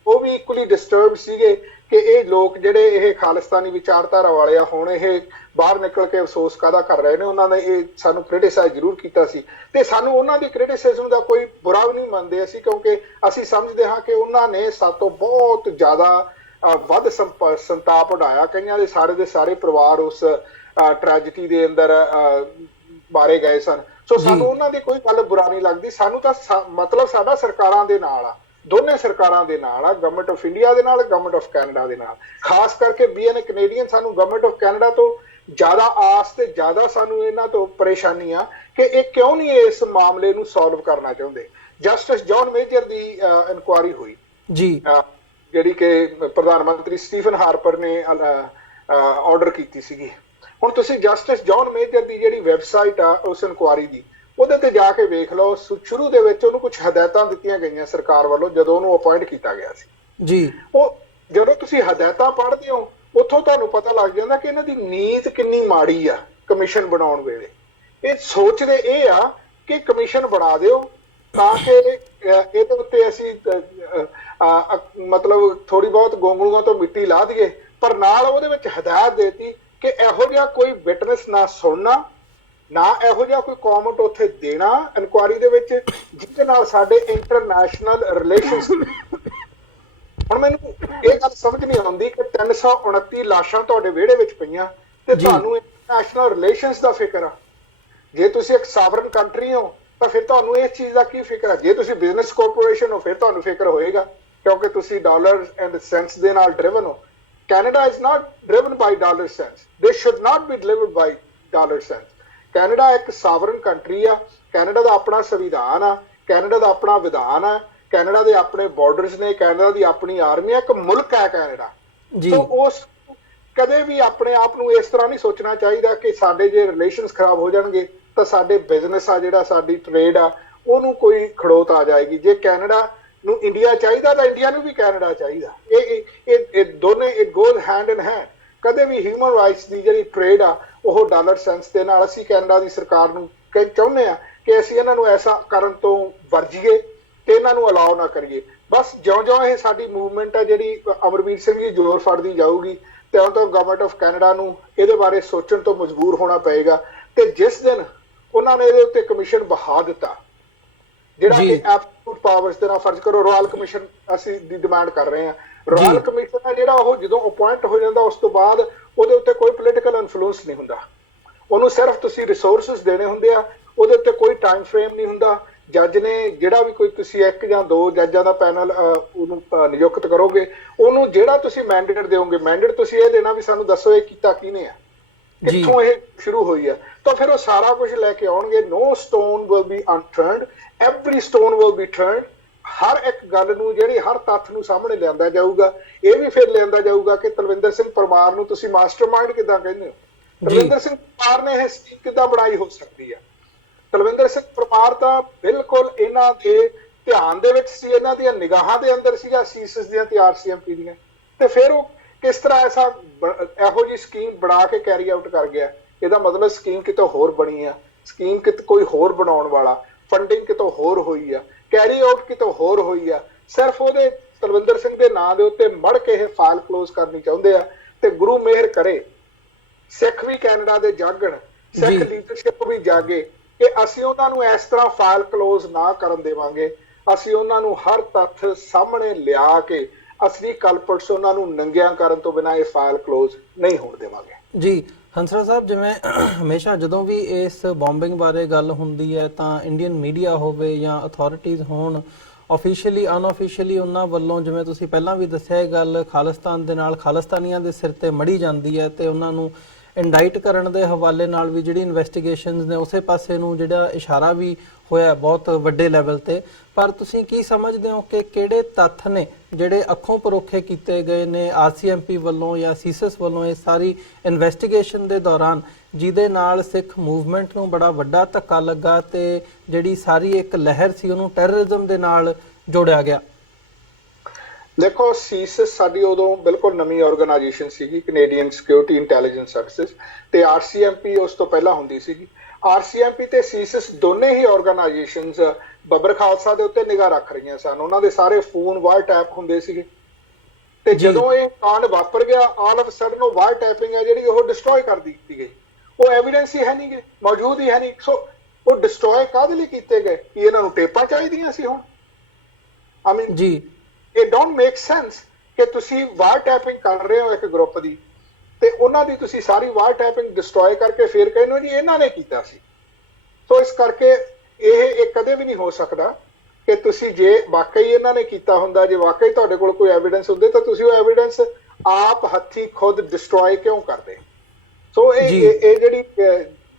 ਉਹ ਵੀ ਇਕੁਅਲੀ ਡਿਸਟਰਬਡ ਸੀਗੇ ਕਿ ਇਹ ਲੋਕ ਜਿਹੜੇ ਇਹ ਖਾਲਿਸਤਾਨੀ ਵਿਚਾਰਧਾਰਾ ਵਾਲੇ ਆ, ਹੁਣ ਇਹ ਬਾਹਰ ਨਿਕਲ ਕੇ ਅਫਸੋਸ ਕਾਹਦਾ ਕਰ ਰਹੇ ਨੇ। ਉਹਨਾਂ ਨੇ ਇਹ ਸਾਨੂੰ ਕ੍ਰਿਟਿਸਾਈਜ਼ ਜ਼ਰੂਰ ਕੀਤਾ ਸੀ, ਤੇ ਸਾਨੂੰ ਉਹਨਾਂ ਦੀ ਕ੍ਰਿਟਿਸਿਜ਼ਮ ਦਾ ਕੋਈ ਬੁਰਾ ਵੀ ਨਹੀਂ ਮੰਨਦੇ ਅਸੀਂ, ਕਿਉਂਕਿ ਅਸੀਂ ਸਮਝਦੇ ਹਾਂ ਕਿ ਉਹਨਾਂ ਨੇ ਸਾਤੋਂ ਬਹੁਤ ਜ਼ਿਆਦਾ ਵੱਧ ਸੰਤਾਪ ਉਡਾਇਆ। ਕਈਆਂ ਦੇ ਸਾਰੇ ਪਰਿਵਾਰ ਉਸ ਟ੍ਰੈਜਡੀ ਦੇ ਅੰਦਰ ਮਾਰੇ ਗਏ ਸਨ। ਸੋ ਸਾਨੂੰ ਉਹਨਾਂ ਦੀ ਕੋਈ ਗੱਲ ਬੁਰਾ ਨਹੀਂ ਲੱਗਦੀ। ਸਾਨੂੰ ਤਾਂ ਮਤਲਬ ਸਾਡਾ ਸਰਕਾਰਾਂ ਦੇ ਨਾਲ ਆ, ਦੋਨੇ ਸਰਕਾਰਾਂ ਦੇ ਨਾਲ ਆ, ਗਵਰਨਮੈਂਟ ਆਫ ਇੰਡੀਆ ਦੇ ਨਾਲ, ਗਵਰਨਮੈਂਟ ਆਫ ਕੈਨੇਡਾ ਦੇ ਨਾਲ। ਖਾਸ ਕਰਕੇ ਬੀਐਨ ਕੈਨੇਡੀਅਨ, ਸਾਨੂੰ ਗਵਰਨਮੈਂਟ ਆਫ ਕੈਨੇਡਾ ਤੋਂ ਜ਼ਿਆਦਾ ਆਸ ਤੇ ਜ਼ਿਆਦਾ ਸਾਨੂੰ ਇਹਨਾਂ ਤੋਂ ਪਰੇਸ਼ਾਨੀ ਆ ਕਿ ਇਹ ਕਿਉਂ ਨਹੀਂ ਇਸ ਮਾਮਲੇ ਨੂੰ ਸੋਲਵ ਕਰਨਾ ਚਾਹੁੰਦੇ। ਜਸਟਿਸ ਜੌਨ ਮੇਜਰ ਦੀ ਇਨਕੁਆਇਰੀ ਹੋਈ ਜੀ, ਜਿਹੜੀ ਕਿ ਪ੍ਰਧਾਨ ਮੰਤਰੀ ਸਟੀਫਨ ਹਾਰਪਰ ਨੇ ਆਰਡਰ ਕੀਤੀ ਸੀਗੀ। ਹੁਣ ਤੁਸੀਂ ਜਸਟਿਸ ਜੌਨ ਮੇਜਰ ਦੀ ਜਿਹੜੀ ਵੈਬਸਾਈਟ ਆ ਉਸ ਇਨਕੁਆਇਰੀ ਦੀ, ਉਹਦੇ ਤੇ ਜਾ ਕੇ ਵੇਖ ਲਓ। ਸ਼ੁਰੂ ਦੇ ਵਿੱਚ ਉਹਨੂੰ ਕੁਝ ਹਦਾਇਤਾਂ ਦਿੱਤੀਆਂ ਗਈਆਂ ਸਰਕਾਰ ਵੱਲੋਂ ਜਦੋਂ ਉਹਨੂੰ ਅਪਾਇੰਟ ਕੀਤਾ ਗਿਆ ਸੀ ਜੀ। ਉਹ ਜਦੋਂ ਤੁਸੀਂ ਹਦਾਇਤਾਂ ਪੜ੍ਹਦੇ ਹੋ, ਉੱਥੋਂ ਤੁਹਾਨੂੰ ਪਤਾ ਲੱਗ ਜਾਂਦਾ ਕਿ ਇਹਨਾਂ ਦੀ ਨੀਤ ਕਿੰਨੀ ਮਾੜੀ ਆ। ਕਮਿਸ਼ਨ ਬਣਾਉਣ ਵੇਲੇ ਇਹ ਸੋਚਦੇ ਇਹ ਆ ਕਿ ਕਮਿਸ਼ਨ ਬਣਾ ਦਿਓ ਤਾਂ ਕਿ ਇਹਦੇ ਉੱਤੇ ਅਸੀਂ ਮਤਲਬ ਥੋੜੀ ਬਹੁਤ ਗੋਂਗਲੂਆਂ ਤੋਂ ਮਿੱਟੀ ਲਾ ਦਈਏ, ਪਰ ਨਾਲ ਉਹਦੇ ਵਿੱਚ ਹਦਾਇਤ ਦੇਤੀ ਕਿ ਇਹੋ ਜਿਹਾ ਕੋਈ ਵਿਟਨੈਸ ਨਾ ਸੁਣਨਾ, ਨਾ ਇਹੋ ਜਿਹਾ ਕੋਈ ਕਮੈਂਟ ਉੱਥੇ ਦੇਣਾ ਇਨਕੁਆਇਰੀ ਦੇ ਵਿੱਚ ਜਿਹਦੇ ਨਾਲ ਸਾਡੇ ਇੰਟਰਨੈਸ਼ਨਲ ਰਿਲੇਸ਼ਨਸ। ਹੁਣ ਮੈਨੂੰ ਇਹ ਗੱਲ ਸਮਝ ਨਹੀਂ ਆਉਂਦੀ ਕਿ 329 ਲਾਸ਼ਾਂ ਤੁਹਾਡੇ ਵਿਹੜੇ ਵਿੱਚ ਪਈਆਂ ਤੇ ਤੁਹਾਨੂੰ ਇੰਟਰਨੈਸ਼ਨਲ ਰਿਲੇਸ਼ਨਸ ਦਾ ਫਿਕਰ ਆ। ਜੇ ਤੁਸੀਂ ਇੱਕ ਸਾਵਰਨ ਕੰਟਰੀ ਹੋ ਤਾਂ ਫਿਰ ਤੁਹਾਨੂੰ ਇਸ ਚੀਜ਼ ਦਾ ਕੀ ਫਿਕਰ ਆ। ਜੇ ਤੁਸੀਂ ਬਿਜ਼ਨਸ ਕਾਰਪੋਰੇਸ਼ਨ ਹੋ ਫਿਰ ਤੁਹਾਨੂੰ ਫਿਕਰ ਹੋਏਗਾ, ਕਿਉਂਕਿ ਤੁਸੀਂ ਡਾਲਰ ਐਂਡ ਸੈਂਟਸ ਦੇ ਨਾਲ ਡਰਿਵਨ ਹੋ। Canada is not driven by dollar cents. They should not be delivered by dollar cents. Canada ਇੱਕ ਸਾਵਰਨ ਕੰਟਰੀ ਆ, ਕੈਨੇਡਾ ਦਾ ਆਪਣਾ ਸੰਵਿਧਾਨ ਆ, ਕੈਨੇਡਾ ਦਾ ਆਪਣਾ ਵਿਧਾਨ ਆ, ਕੈਨੇਡਾ ਦੇ ਆਪਣੇ ਬਾਰਡਰਸ ਨੇ, ਕੈਨੇਡਾ ਦੀ ਆਪਣੀ ਆਰਮੀ ਆ, ਇੱਕ ਮੁਲਕ ਹੈ ਕੈਨੇਡਾ। ਸੋ ਉਸ ਕਦੇ ਵੀ ਆਪਣੇ ਆਪ ਨੂੰ ਇਸ ਤਰ੍ਹਾਂ ਨਹੀਂ ਸੋਚਣਾ ਚਾਹੀਦਾ ਕਿ ਸਾਡੇ ਜੇ ਰਿਲੇਸ਼ਨਸ ਖਰਾਬ ਹੋ ਜਾਣਗੇ ਤਾਂ ਸਾਡੇ ਬਿਜ਼ਨਸ ਆ, ਜਿਹੜਾ ਸਾਡੀ ਟ੍ਰੇਡ ਆ, ਉਹਨੂੰ ਕੋਈ ਖੜੋਤ ਆ ਜਾਏਗੀ। ਜੇ ਕੈਨੇਡਾ ਨੂੰ ਇੰਡੀਆ ਚਾਹੀਦਾ ਤਾਂ ਇੰਡੀਆ ਨੂੰ ਵੀ ਕੈਨੇਡਾ ਚਾਹੀਦਾ। ਇਹ ਦੋਨੇ it goes hand in hand. ਕਦੇ ਵੀ ਹਿਊਮਨ ਰਾਈਟਸ ਦੀ ਜਿਹੜੀ ਟ੍ਰੇਡ ਆ ਉਹ ਡਾਲਰ ਸੈਂਸ ਦੇ ਨਾਲ, ਅਸੀਂ ਕੈਨੇਡਾ ਦੀ ਸਰਕਾਰ ਨੂੰ ਚਾਹੁੰਦੇ ਆ ਕਿ ਅਸੀਂ ਇਹਨਾਂ ਨੂੰ ਐਸਾ ਕਰਨ ਤੋਂ ਵਰਜੀਏ ਤੇ ਇਹਨਾਂ ਨੂੰ ਅਲਾਉ ਨਾ ਕਰੀਏ। ਬਸ ਜਿਉਂ-ਜਿਉਂ ਇਹ ਸਾਡੀ ਮੂਵਮੈਂਟ ਆ ਜਿਹੜੀ ਅਮਰਵੀਰ ਸਿੰਘ ਜੀ ਜ਼ੋਰ ਫੜਦੀ ਜਾਊਗੀ, ਤਿਉਂ ਤੋਂ ਗਵਰਨਮੈਂਟ ਆਫ ਕੈਨੇਡਾ ਨੂੰ ਇਹਦੇ ਬਾਰੇ ਸੋਚਣ ਤੋਂ ਮਜਬੂਰ ਹੋਣਾ ਪਏਗਾ। ਤੇ ਜਿਸ ਦਿਨ ਉਹਨਾਂ ਨੇ ਇਹਦੇ ਉੱਤੇ ਕਮਿਸ਼ਨ ਬਹਾ ਦਿੱਤਾ, ਜਿਹੜਾ ਕਿ ਐਬਸੋਲੂਟ ਪਾਵਰਸ ਦੇ ਨਾਲ ਫਰਜ਼ ਕਰੋ, ਰਾਇਲ ਕਮਿਸ਼ਨ ਅਸੀਂ ਦੀ ਡਿਮਾਂਡ ਕਰ ਰਹੇ ਹਾਂ। ਰਾਇਲ ਕਮਿਸ਼ਨ ਹੈ ਜਿਹੜਾ, ਉਹ ਜਦੋਂ ਅਪਾਇੰਟ ਹੋ ਜਾਂਦਾ ਉਸ ਤੋਂ ਬਾਅਦ ਉਹਦੇ ਉੱਤੇ ਕੋਈ ਪੋਲੀਟੀਕਲ ਇਨਫਲੂਐਂਸ ਨਹੀਂ ਹੁੰਦਾ। ਉਹਨੂੰ ਸਿਰਫ ਤੁਸੀਂ ਰਿਸੋਰਸਿਸ ਦੇਣੇ ਹੁੰਦੇ ਆ, ਉਹਦੇ ਉੱਤੇ ਕੋਈ ਟਾਈਮ ਫਰੇਮ ਨਹੀਂ ਹੁੰਦਾ। ਜੱਜ ਨੇ ਜਿਹੜਾ ਵੀ ਕੋਈ, ਤੁਸੀਂ 1 ਜਾਂ 2 ਜੱਜਾਂ ਦਾ ਪੈਨਲ ਉਹਨੂੰ ਨਿਯੁਕਤ ਕਰੋਗੇ, ਉਹਨੂੰ ਜਿਹੜਾ ਤੁਸੀਂ ਮੈਂਡੇਟ ਦਿਓਗੇ, ਮੈਂਡੇਟ ਤੁਸੀਂ ਇਹ ਦੇਣਾ ਵੀ ਸਾਨੂੰ ਦੱਸੋ ਇਹ ਕੀਤਾ ਕਿਹਨੇ ਆ। ਜੀ ਕਿੱਥੋਂ ਇਹ ਸ਼ੁਰੂ ਹੋਈ ਆ। ਤਾਂ ਫਿਰ ਉਹ ਸਾਰਾ ਕੁਝ ਲੈ ਕੇ ਆਉਣਗੇ। No stone will be unturned, every stone will be turned. ਹਰ ਇੱਕ ਗੱਲ ਨੂੰ, ਜਿਹੜੀ ਹਰ ਤੱਥ ਨੂੰ ਸਾਹਮਣੇ ਲਿਆਂਦਾ ਜਾਊਗਾ। ਇਹ ਵੀ ਫਿਰ ਲਿਆਂਦਾ ਜਾਊਗਾ ਕਿ ਤਲਵਿੰਦਰ ਸਿੰਘ ਪਰਮਾਰ ਨੂੰ ਤੁਸੀਂ ਮਾਸਟਰਮਾਈਂਡ ਕਿੱਦਾਂ ਕਹਿੰਦੇ ਹੋ, ਤਲਵਿੰਦਰ ਸਿੰਘ ਪਰਮਾਰ ਨੇ ਇਹ ਸਕੀਮ ਕਿੱਦਾਂ ਬਣਾਈ ਹੋ ਸਕਦੀ ਆ। ਤਲਵਿੰਦਰ ਸਿੰਘ ਪਰਮਾਰ ਤਾਂ ਬਿਲਕੁਲ ਇਹਨਾਂ ਦੇ ਧਿਆਨ ਦੇ ਵਿੱਚ ਸੀ, ਇਹਨਾਂ ਦੀਆਂ ਨਿਗਾਹਾਂ ਦੇ ਅੰਦਰ ਸੀਗਾ ਸੀਸਸ ਦੀਆਂ ਤੇ ਆਰਸੀਐਮਪੀ ਦੀਆਂ। ਤੇ ਫਿਰ ਉਹ ਕਿਸ ਤਰ੍ਹਾਂ ਇਹੋ ਜਿਹੀ ਸਕੀਮ ਬਣਾ ਕੇ ਕੈਰੀ ਆਊਟ ਕਰ ਗਿਆ। ਇਹਦਾ ਮਤਲਬ ਸਕੀਮ ਕਿਤੋਂ ਹੋਰ ਬਣੀ ਆ, ਸਕੀਮ ਕਿਤੇ ਕੋਈ ਹੋਰ ਬਣਾਉਣ ਵਾਲਾ, ਫੰਡਿੰਗ ਕਿਤੋਂ ਹੋਰ ਹੋਈ ਆ, ਕੈਰੀ ਆਊਟ ਕਿਤੋਂ ਹੋਰ ਹੋਈ ਆ। ਸਿਰਫ ਉਹਦੇ ਤਲਵਿੰਦਰ ਸਿੰਘ ਦੇ ਨਾਂ ਦੇ ਉੱਤੇ ਮੜ ਕੇ ਇਹ ਫਾਈਲ ਕਲੋਜ਼ ਕਰਨੀ ਚਾਹੁੰਦੇ ਆ। ਤੇ ਗੁਰੂ ਮਿਹਰ ਕਰੇ ਸਿੱਖ ਵੀ ਕੈਨੇਡਾ ਦੇ ਜਾਗਣ, ਸਿੱਖ ਲੀਡਰਸ਼ਿਪ ਵੀ ਜਾਗੇ ਕਿ ਅਸੀਂ ਉਹਨਾਂ ਨੂੰ ਇਸ ਤਰ੍ਹਾਂ ਫਾਈਲ ਕਲੋਜ਼ ਨਾ ਕਰਨ ਦੇਵਾਂਗੇ। ਅਸੀਂ ਉਹਨਾਂ ਨੂੰ ਹਰ ਤੱਥ ਸਾਹਮਣੇ ਲਿਆ ਕੇ ਅਸਲੀ ਕਲਪਟਸ ਉਹਨਾਂ ਨੂੰ ਨੰਗਿਆਂ ਕਰਨ ਤੋਂ ਬਿਨਾਂ ਇਹ ਫਾਈਲ ਕਲੋਜ਼ ਨਹੀਂ ਹੋਣ ਦੇਵਾਂਗੇ। ਜੀ ਹੰਸਰਾਜ ਸਾਹਿਬ, ਜਿਵੇਂ ਹਮੇਸ਼ਾ ਜਦੋਂ ਵੀ ਇਸ ਬੰਬਿੰਗ ਬਾਰੇ ਗੱਲ ਹੁੰਦੀ ਹੈ ਤਾਂ ਇੰਡੀਅਨ ਮੀਡੀਆ ਹੋਵੇ ਜਾਂ ਅਥਾਰਟੀਜ਼ ਹੋਣ, ਆਫੀਸ਼ੀਅਲੀ ਅਨਆਫੀਸ਼ੀਅਲੀ ਉਹਨਾਂ ਵੱਲੋਂ, ਜਿਵੇਂ ਤੁਸੀਂ ਪਹਿਲਾਂ ਵੀ ਦੱਸਿਆ, ਇਹ ਗੱਲ ਖਾਲਿਸਤਾਨ ਦੇ ਨਾਲ ਖਾਲਿਸਤਾਨੀਆਂ ਦੇ ਸਿਰ ਤੇ ਮੜੀ ਜਾਂਦੀ ਹੈ ਤੇ ਉਹਨਾਂ ਨੂੰ ਇੰਡਾਈਟ ਕਰਨ ਦੇ ਹਵਾਲੇ ਨਾਲ ਵੀ ਜਿਹੜੀ ਇਨਵੈਸਟੀਗੇਸ਼ਨਸ ਨੇ ਉਸੇ ਪਾਸੇ ਨੂੰ ਜਿਹੜਾ ਇਸ਼ਾਰਾ ਵੀ ਹੋਇਆ ਬਹੁਤ ਵੱਡੇ ਲੈਵਲ ਤੇ। ਪਰ ਤੁਸੀਂ ਕੀ ਸਮਝਦੇ ਹੋ ਕਿ ਕਿਹੜੇ ਤੱਥ ਨੇ ਜਿਹੜੇ ਅੱਖੋਂ ਪਰੋਖੇ ਕੀਤੇ ਗਏ ਨੇ ਆਰਸੀਐਮਪੀ ਵੱਲੋਂ ਜਾਂ ਸੀਸਸ ਵੱਲੋਂ ਇਹ ਸਾਰੀ ਇਨਵੈਸਟੀਗੇਸ਼ਨ ਦੇ ਦੌਰਾਨ, ਜਿਹਦੇ ਨਾਲ ਸਿੱਖ ਮੂਵਮੈਂਟ ਨੂੰ ਬੜਾ ਵੱਡਾ ਧੱਕਾ ਲੱਗਾ ਤੇ ਜਿਹੜੀ ਸਾਰੀ ਇੱਕ ਲਹਿਰ ਸੀ ਉਹਨੂੰ ਟੈਰਰਿਜ਼ਮ ਦੇ ਨਾਲ ਜੋੜਿਆ ਗਿਆ? ਦੇਖੋ, ਸੀਸਸ ਸਾਡੀ ਉਦੋਂ ਬਿਲਕੁਲ ਨਵੀਂ ਆਰਗੇਨਾਈਜੇਸ਼ਨ ਸੀਗੀ, ਕੈਨੇਡੀਅਨ ਸਿਕਿਉਰਿਟੀ ਇੰਟੈਲੀਜੈਂਸ ਸਰਵਿਸਿਜ਼, ਤੇ ਆਰਸੀਐਮਪੀ ਉਸ ਤੋਂ ਪਹਿਲਾਂ ਹੁੰਦੀ ਸੀਗੀ। ਆਰਸੀਐਮਪੀ ਤੇ ਸੀਸਸ ਦੋਨੇ ਹੀ ਆਰਗੇਨਾਈਜੇਸ਼ਨਸ ਬੱਬਰ ਖਾਲਸਾ ਦੇ ਉੱਤੇ ਨਿਗਾਹ ਰੱਖ ਰਹੀਆਂ ਸਨ। ਉਹਨਾਂ ਦੇ ਸਾਰੇ ਫੋਨ ਵਾਇਰ ਟੈਪ ਹੁੰਦੇ ਸੀਗੇ। ਤੇ ਜਦੋਂ ਇਹ ਕਾਂਡ ਵਾਪਰ ਗਿਆ, ਆਲ ਆਫ ਸਡਨ ਉਹ ਵਾਇਰ ਟੈਪਿੰਗ ਹੈ ਜਿਹੜੀ ਉਹ ਡਿਸਟਰੋਏ ਕਰ ਦਿੱਤੀ ਗਈ। ਉਹ ਐਵੀਡੈਂਸ ਹੀ ਹੈ ਨਹੀਂ ਗੇ, ਮੌਜੂਦ ਹੀ ਹੈ ਨਹੀਂ। ਸੋ ਉਹ ਡਿਸਟਰੋਏ ਕਾਹਦੇ ਲਈ ਕੀਤੇ ਗਏ? ਕਿ ਇਹਨਾਂ ਨੂੰ ਟੇਪਾਂ ਚਾਹੀਦੀਆਂ ਸੀ ਹੁਣ? ਆਈ ਮੀਨ ਜੀ, it don't make sense ਕਿ ਤੁਸੀਂ ਵਾਰ ਟੈਪਿੰਗ ਕਰ ਰਹੇ ਹੋ ਇੱਕ ਗਰੁੱਪ ਦੀ ਤੇ ਉਹਨਾਂ ਦੀ ਤੁਸੀਂ ਸਾਰੀ ਵਾਰ ਟੈਪਿੰਗ ਡਿਸਟਰੋਏ ਕਰਕੇ ਫਿਰ ਕਹਿੰਦੇ ਹੋ ਜੀ ਇਹਨਾਂ ਨੇ ਕੀਤਾ ਸੀ। ਸੋ ਇਸ ਕਰਕੇ ਇਹ ਕਦੇ ਵੀ ਨਹੀਂ ਹੋ ਸਕਦਾ ਕਿ ਤੁਸੀਂ, ਜੇ ਵਾਕਈ ਇਹਨਾਂ ਨੇ ਕੀਤਾ ਹੁੰਦਾ, ਜੇ ਵਾਕਈ ਤੁਹਾਡੇ ਕੋਲ ਕੋਈ ਐਵੀਡੈਂਸ ਹੁੰਦੇ ਤਾਂ ਤੁਸੀਂ ਉਹ ਐਵੀਡੈਂਸ ਆਪ ਹੱਥੀਂ ਖੁਦ ਡਿਸਟਰੋਏ ਕਿਉਂ ਕਰਦੇ? ਸੋ ਇਹ ਜਿਹੜੀ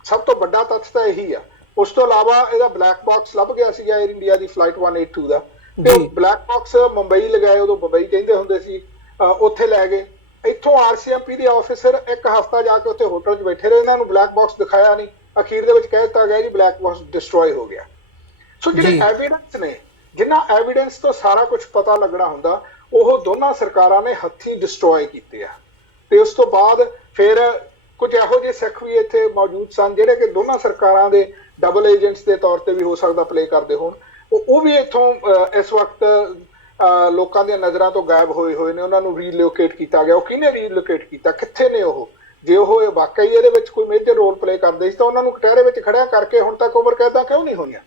ਸਭ ਤੋਂ ਵੱਡਾ ਤੱਥ ਤਾਂ ਇਹੀ ਆ। ਉਸ ਤੋਂ ਇਲਾਵਾ ਇਹਦਾ ਬਲੈਕ ਬਾਕਸ ਲੱਭ ਗਿਆ ਸੀ 에ਅਰ ਇੰਡੀਆ ਦੀ ਫਲਾਈਟ 182 ਦਾ। ਤੇ ਬਲੈਕ ਬਾਕਸ ਮੁੰਬਈ ਲਗਾਏ, ਉਦੋਂ ਮੁੰਬਈ ਕਹਿੰਦੇ ਹੁੰਦੇ ਸੀ, ਉੱਥੇ ਲੈ ਗਏ। ਇੱਥੋਂ ਆਰਸੀਐਮਪੀ ਦੇ ਆਫਿਸਰ ਇੱਕ ਹਫ਼ਤਾ ਜਾ ਕੇ ਉੱਥੇ ਹੋਟਲ 'ਚ ਬੈਠੇ ਰਹੇ, ਇਹਨਾਂ ਨੂੰ ਬਲੈਕ ਬਾਕਸ ਦਿਖਾਇਆ ਨਹੀਂ। ਅਖੀਰ ਦੇ ਵਿੱਚ ਕਹਿ ਦਿੱਤਾ ਗਿਆ ਜੀ ਬਲੈਕ ਬਾਕਸ ਡਿਸਟਰੋਏ ਹੋ ਗਿਆ। ਸੋ ਜਿਹੜੇ ਐਵੀਡੈਂਸ ਨੇ, ਜਿਨ੍ਹਾਂ ਐਵੀਡੈਂਸ ਤੋਂ ਸਾਰਾ ਕੁਝ ਪਤਾ ਲੱਗਣਾ ਹੁੰਦਾ, ਉਹ ਦੋਨਾਂ ਸਰਕਾਰਾਂ ਨੇ ਹੱਥੀਂ ਡਿਸਟਰੋਏ ਕੀਤੇ ਆ। ਤੇ ਉਸ ਤੋਂ ਬਾਅਦ ਫਿਰ ਕੁਝ ਇਹੋ ਜਿਹੇ ਸਿੱਖ ਵੀ ਇੱਥੇ ਮੌਜੂਦ ਸਨ ਜਿਹੜੇ ਕਿ ਦੋਨਾਂ ਸਰਕਾਰਾਂ ਦੇ ਡਬਲ ਏਜੰਟਸ ਦੇ ਤੌਰ ਤੇ ਵੀ ਹੋ ਸਕਦਾ ਪਲੇ ਕਰਦੇ ਹੋਣ। ਉਹ ਵੀ ਇੱਥੋਂ ਇਸ ਵਕਤ ਲੋਕਾਂ ਦੀਆਂ ਨਜ਼ਰਾਂ ਤੋਂ ਗਾਇਬ ਹੋਏ ਨੇ। ਉਹਨਾਂ ਨੂੰ ਰੀਲੋਕੇਟ ਕੀਤਾ ਗਿਆ। ਉਹ ਕਿਹਨੇ ਰੀਲੋਕੇਟ ਕੀਤਾ? ਕਿੱਥੇ ਨੇ ਉਹ? ਜੇ ਉਹ ਵਾਕਈ ਇਹਦੇ ਵਿੱਚ ਕੋਈ ਮੇਜਰ ਰੋਲ ਪਲੇ ਕਰਦੇ ਸੀ ਤਾਂ ਉਹਨਾਂ ਨੂੰ ਕਟਹਿਰੇ ਵਿੱਚ ਖੜਿਆ ਕਰਕੇ ਹੁਣ ਤੱਕ ਉਮਰ ਕੈਦਾਂ ਕਿਉਂ ਨਹੀਂ ਹੋਈਆਂ?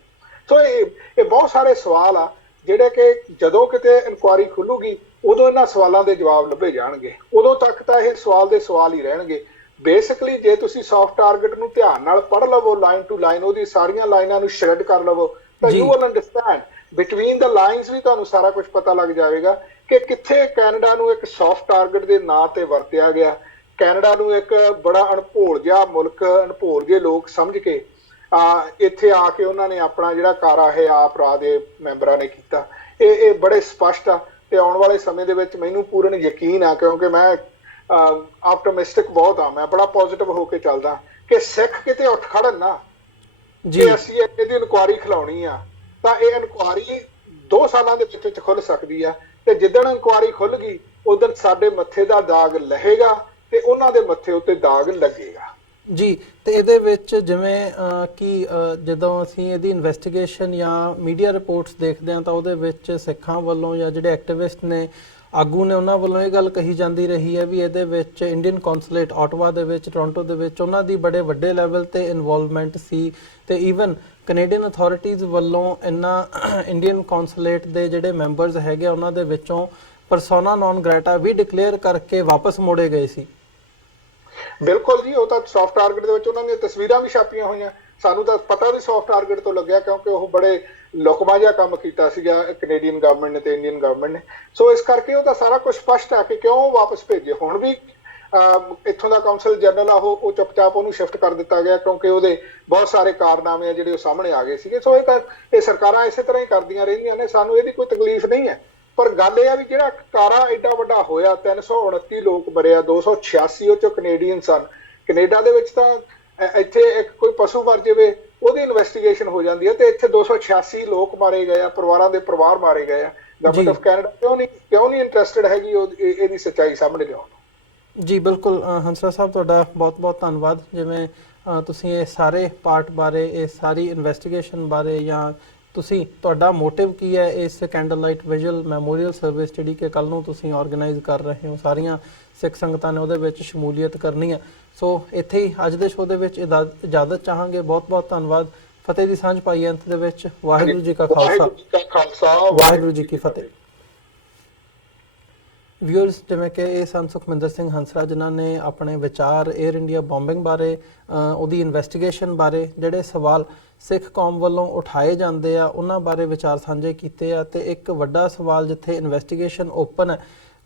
ਸੋ ਇਹ ਬਹੁਤ ਸਾਰੇ ਸਵਾਲ ਆ ਜਿਹੜੇ ਕਿ ਜਦੋਂ ਕਿਤੇ ਇਨਕੁਆਇਰੀ ਖੁੱਲੂਗੀ ਉਦੋਂ ਇਹਨਾਂ ਸਵਾਲਾਂ ਦੇ ਜਵਾਬ ਲੱਭੇ ਜਾਣਗੇ। ਉਦੋਂ ਤੱਕ ਤਾਂ ਇਹ ਸਵਾਲ ਦੇ ਸਵਾਲ ਹੀ ਰਹਿਣਗੇ। ਬੇਸਿਕਲੀ ਜੇ ਤੁਸੀਂ ਸੌਫਟ ਟਾਰਗੇਟ ਨੂੰ ਧਿਆਨ ਨਾਲ ਪੜ੍ਹ ਲਵੋ, ਲਾਈਨ ਟੂ ਲਾਈਨ ਉਹਦੀ ਸਾਰੀਆਂ ਲਾਈਨਾਂ ਨੂੰ ਸ਼ਰੈਡ ਕਰ ਲਵੋ, ਤਾਂ you will understand between the lines ਵੀ ਤੁਹਾਨੂੰ ਸਾਰਾ ਕੁਝ ਪਤਾ ਲੱਗ ਜਾਵੇਗਾ ਕਿ ਕਿੱਥੇ ਕੈਨੇਡਾ ਨੂੰ ਇੱਕ ਸੌਫਟ ਟਾਰਗੇਟ ਦੇ ਨਾਂ ਤੇ ਵਰਤਿਆ ਗਿਆ। ਕੈਨੇਡਾ ਨੂੰ ਇੱਕ ਬੜਾ ਅਣਭੋਲ ਜਿਹਾ ਮੁਲਕ, ਅਣਭੋਲ ਜਿਹੇ ਲੋਕ ਸਮਝ ਕੇ ਇੱਥੇ ਆ ਕੇ ਉਹਨਾਂ ਨੇ ਆਪਣਾ ਜਿਹੜਾ ਕਾਰਾ ਹੈ ਆਪ ਰਾਹ ਦੇ ਮੈਂਬਰਾਂ ਨੇ ਕੀਤਾ। ਇਹ ਬੜੇ ਸਪਸ਼ਟ ਆ ਤੇ ਆਉਣ ਵਾਲੇ ਸਮੇਂ ਦੇ ਵਿੱਚ ਮੈਨੂੰ ਪੂਰਨ ਯਕੀਨ ਆ, ਕਿਉਂਕਿ ਮੈਂ ਆਪਟਿਮਿਸਟਿਕ ਬਹੁਤ ਆ, ਮੈਂ ਬੜਾ ਪੋਜ਼ਿਟਿਵ ਹੋ ਕੇ ਚੱਲਦਾ ਕਿ ਸਿੱਖ ਕਿਤੇ ਉੱਠ ਖੜਨ ਨਾ ਜੀ। ਅਸੀਂ ਇਹਦੀ ਇਨਕੁਆਇਰੀ ਖਿਲਾਉਣੀ ਆ ਤਾਂ ਇਹ ਇਨਕੁਆਇਰੀ 2 ਸਾਲਾਂ ਦੇ ਵਿੱਚ ਖੁੱਲ ਸਕਦੀ ਆ। ਤੇ ਜਿੱਦਣ ਇਨਕੁਆਇਰੀ ਖੁੱਲ ਗਈ ਉਧਰ ਸਾਡੇ ਮੱਥੇ ਦਾ ਦਾਗ ਲਹੇਗਾ ਤੇ ਉਹਨਾਂ ਦੇ ਮੱਥੇ ਉੱਤੇ ਦਾਗ ਲੱਗੇਗਾ ਜੀ। ਤੇ ਇਹਦੇ ਵਿੱਚ ਜਿਵੇਂ ਕਿ ਜਦੋਂ ਅਸੀਂ ਇਹਦੀ ਇਨਵੈਸਟੀਗੇਸ਼ਨ ਜਾਂ ਮੀਡੀਆ ਰਿਪੋਰਟਸ ਦੇਖਦੇ ਹਾਂ ਤਾਂ ਉਹਦੇ ਵਿੱਚ ਸਿੱਖਾਂ ਵੱਲੋਂ ਜਾਂ ਜਿਹੜੇ ਐਕਟਿਵਿਸਟ ਨੇ, ਆਗੂ ਨੇ, ਉਹਨਾਂ ਵੱਲੋਂ ਇਹ ਗੱਲ ਕਹੀ ਜਾਂਦੀ ਰਹੀ ਹੈ ਵੀ ਇਹਦੇ ਵਿੱਚ ਇੰਡੀਅਨ ਕੌਂਸੂਲੇਟ ਆਟਵਾ ਦੇ ਵਿੱਚ, ਟੋਰਾਂਟੋ ਦੇ ਵਿੱਚ ਉਹਨਾਂ ਦੀ ਬੜੇ ਵੱਡੇ ਲੈਵਲ ਤੇ ਇਨਵੋਲਵਮੈਂਟ ਸੀ। ਤੇ ਈਵਨ ਕੈਨੇਡੀਅਨ ਅਥਾਰਟੀਜ਼ ਵੱਲੋਂ ਇਹਨਾਂ ਇੰਡੀਅਨ ਕੌਂਸੂਲੇਟ ਦੇ ਜਿਹੜੇ ਮੈਂਬਰਸ ਹੈਗੇ ਉਹਨਾਂ ਦੇ ਵਿੱਚੋਂ ਪਰਸੋਨਾ ਨੌਨ ਗ੍ਰੈਟਾ ਵੀ ਡਿਕਲੇਅਰ ਕਰਕੇ ਵਾਪਸ ਮੋੜੇ ਗਏ ਸੀ। ਬਿਲਕੁਲ ਜੀ, ਉਹ ਤਾਂ ਸੌਫਟ ਟਾਰਗੇਟ ਦੇ ਵਿੱਚ ਉਹਨਾਂ ਦੀਆਂ ਤਸਵੀਰਾਂ ਵੀ ਛਾਪੀਆਂ ਹੋਈਆਂ। ਸਾਨੂੰ ਤਾਂ ਪਤਾ ਵੀ ਸੌਫਟ ਟਾਰਗੇਟ ਤੋਂ ਲੱਗਿਆ ਕਿਉਂਕਿ ਉਹ ਬੜੇ ਲੁਕਮਾ ਜਿਹਾ ਕੰਮ ਕੀਤਾ ਸੀਗਾ ਕੈਨੇਡੀਅਨ ਗਵਰਨਮੈਂਟ ਨੇ ਤੇ ਇੰਡੀਅਨ ਗਵਰਨਮੈਂਟ ਨੇ। ਸੋ ਇਸ ਕਰਕੇ ਉਹ ਤਾਂ ਸਾਰਾ ਕੁਝ ਸਪਸ਼ਟ ਆ ਕਿ ਕਿਉਂ ਵਾਪਸ ਭੇਜੇ। ਹੁਣ ਵੀ ਇੱਥੋਂ ਦਾ ਕੌਂਸਲ ਜਨਰਲ ਆ ਉਹ ਚੁੱਪਚਾਪ ਉਹਨੂੰ ਸ਼ਿਫਟ ਕਰ ਦਿੱਤਾ ਗਿਆ, ਕਿਉਂਕਿ ਉਹਦੇ ਬਹੁਤ ਸਾਰੇ ਕਾਰਨਾਮੇ ਆ ਜਿਹੜੇ ਉਹ ਸਾਹਮਣੇ ਆ ਗਏ ਸੀਗੇ। ਸੋ ਇਹ ਸਰਕਾਰਾਂ ਇਸੇ ਤਰ੍ਹਾਂ ਹੀ ਕਰਦੀਆਂ ਰਹਿੰਦੀਆਂ ਨੇ, ਸਾਨੂੰ ਇਹਦੀ ਕੋਈ ਤਕਲੀਫ ਨਹੀਂ ਹੈ। ਪਰ ਗੱਲ ਇਹ ਆ ਵੀ ਜਿਹੜਾ ਕਾਰਾ ਐਡਾ ਵੱਡਾ ਹੋਇਆ, 329 ਲੋਕ ਮਰੇ ਆ, 286 ਉਹ ਚੋਂ ਕੈਨੇਡੀਅਨ ਸਨ। ਕੈਨੇਡਾ ਦੇ ਵਿੱਚ ਤਾਂ ਇੱਥੇ ਇੱਕ ਕੋਈ ਪਸ਼ੂ ਮਰ ਜਾਵੇ ਉਹਦੀ ਇਨਵੈਸਟੀਗੇਸ਼ਨ ਹੋ ਜਾਂਦੀ ਹੈ, ਤੇ ਇੱਥੇ 286 ਲੋਕ ਮਾਰੇ ਗਏ ਆ, ਪਰਿਵਾਰਾਂ ਦੇ ਪਰਿਵਾਰ ਮਾਰੇ ਗਏ ਆ। ਗਵਰਨਮੈਂਟ ਆਫ ਕੈਨੇਡਾ ਕਿਉਂ ਨਹੀਂ ਇੰਟਰਸਟਿਡ ਹੈਗੀ ਇਹਦੀ ਸੱਚਾਈ ਸਾਹਮਣੇ ਲਿਆਉਣ। ਜੀ ਬਿਲਕੁਲ ਹੰਸਰਾਜ ਸਾਹਿਬ, ਤੁਹਾਡਾ ਬਹੁਤ ਬਹੁਤ ਧੰਨਵਾਦ। ਜਿਵੇਂ ਤੁਸੀਂ ਇਹ ਸਾਰੇ ਪਾਰਟ ਬਾਰੇ, ਇਹ ਸਾਰੀ ਇਨਵੈਸਟੀਗੇਸ਼ਨ ਬਾਰੇ, ਜਾਂ ਤੁਹਾਡਾ ਮੋਟਿਵ ਕੀ ਹੈ ਇਸ candle light visual memorial service ਜਿਹੜੀ ਕਿ ਕੱਲ ਨੂੰ ਤੁਸੀਂ ਆਰਗੇਨਾਈਜ਼ ਕਰ ਰਹੇ ਹੋ, ਸਾਰੀਆਂ ਸਿੱਖ ਸੰਗਤਾਂ ਨੇ ਉਹਦੇ ਵਿੱਚ ਸ਼ਮੂਲੀਅਤ ਕਰਨੀ ਹੈ। ਸੋ ਇੱਥੇ ਹੀ ਅੱਜ ਦੇ ਸ਼ੋਅ ਦੇ ਵਿੱਚ ਇਜਾਜ਼ਤ ਚਾਹਾਂਗੇ। ਬਹੁਤ ਬਹੁਤ ਧੰਨਵਾਦ। ਫਤਿਹ ਦੀ ਸਾਂਝ ਪਾਈ ਅੰਤ ਦੇ ਵਿੱਚ। ਵਾਹਿਗੁਰੂ ਜੀ ਕਾ ਖਾਲਸਾ, ਵਾਹਿਗੁਰੂ ਜੀ ਕੀ ਫਤਿਹ। ਵਿਊਅਰਸ, ਜਿਵੇਂ ਕਿ ਇਹ ਸਨ ਸੁਖਮਿੰਦਰ ਸਿੰਘ ਹੰਸਰਾਜ, ਜਿਨ੍ਹਾਂ ਨੇ ਆਪਣੇ ਵਿਚਾਰ 에ਅਰ ਇੰਡੀਆ ਬੰਬਿੰਗ ਬਾਰੇ, ਉਹਦੀ ਇਨਵੈਸਟੀਗੇਸ਼ਨ ਬਾਰੇ, ਜਿਹੜੇ ਸਵਾਲ ਸਿੱਖ ਕੌਮ ਵੱਲੋਂ ਉਠਾਏ ਜਾਂਦੇ ਆ ਉਹਨਾਂ ਬਾਰੇ ਵਿਚਾਰ ਸਾਂਝੇ ਕੀਤੇ ਆ। ਤੇ ਇੱਕ ਵੱਡਾ ਸਵਾਲ ਜਿੱਥੇ ਇਨਵੈਸਟੀਗੇਸ਼ਨ ਓਪਨ ਹੈ,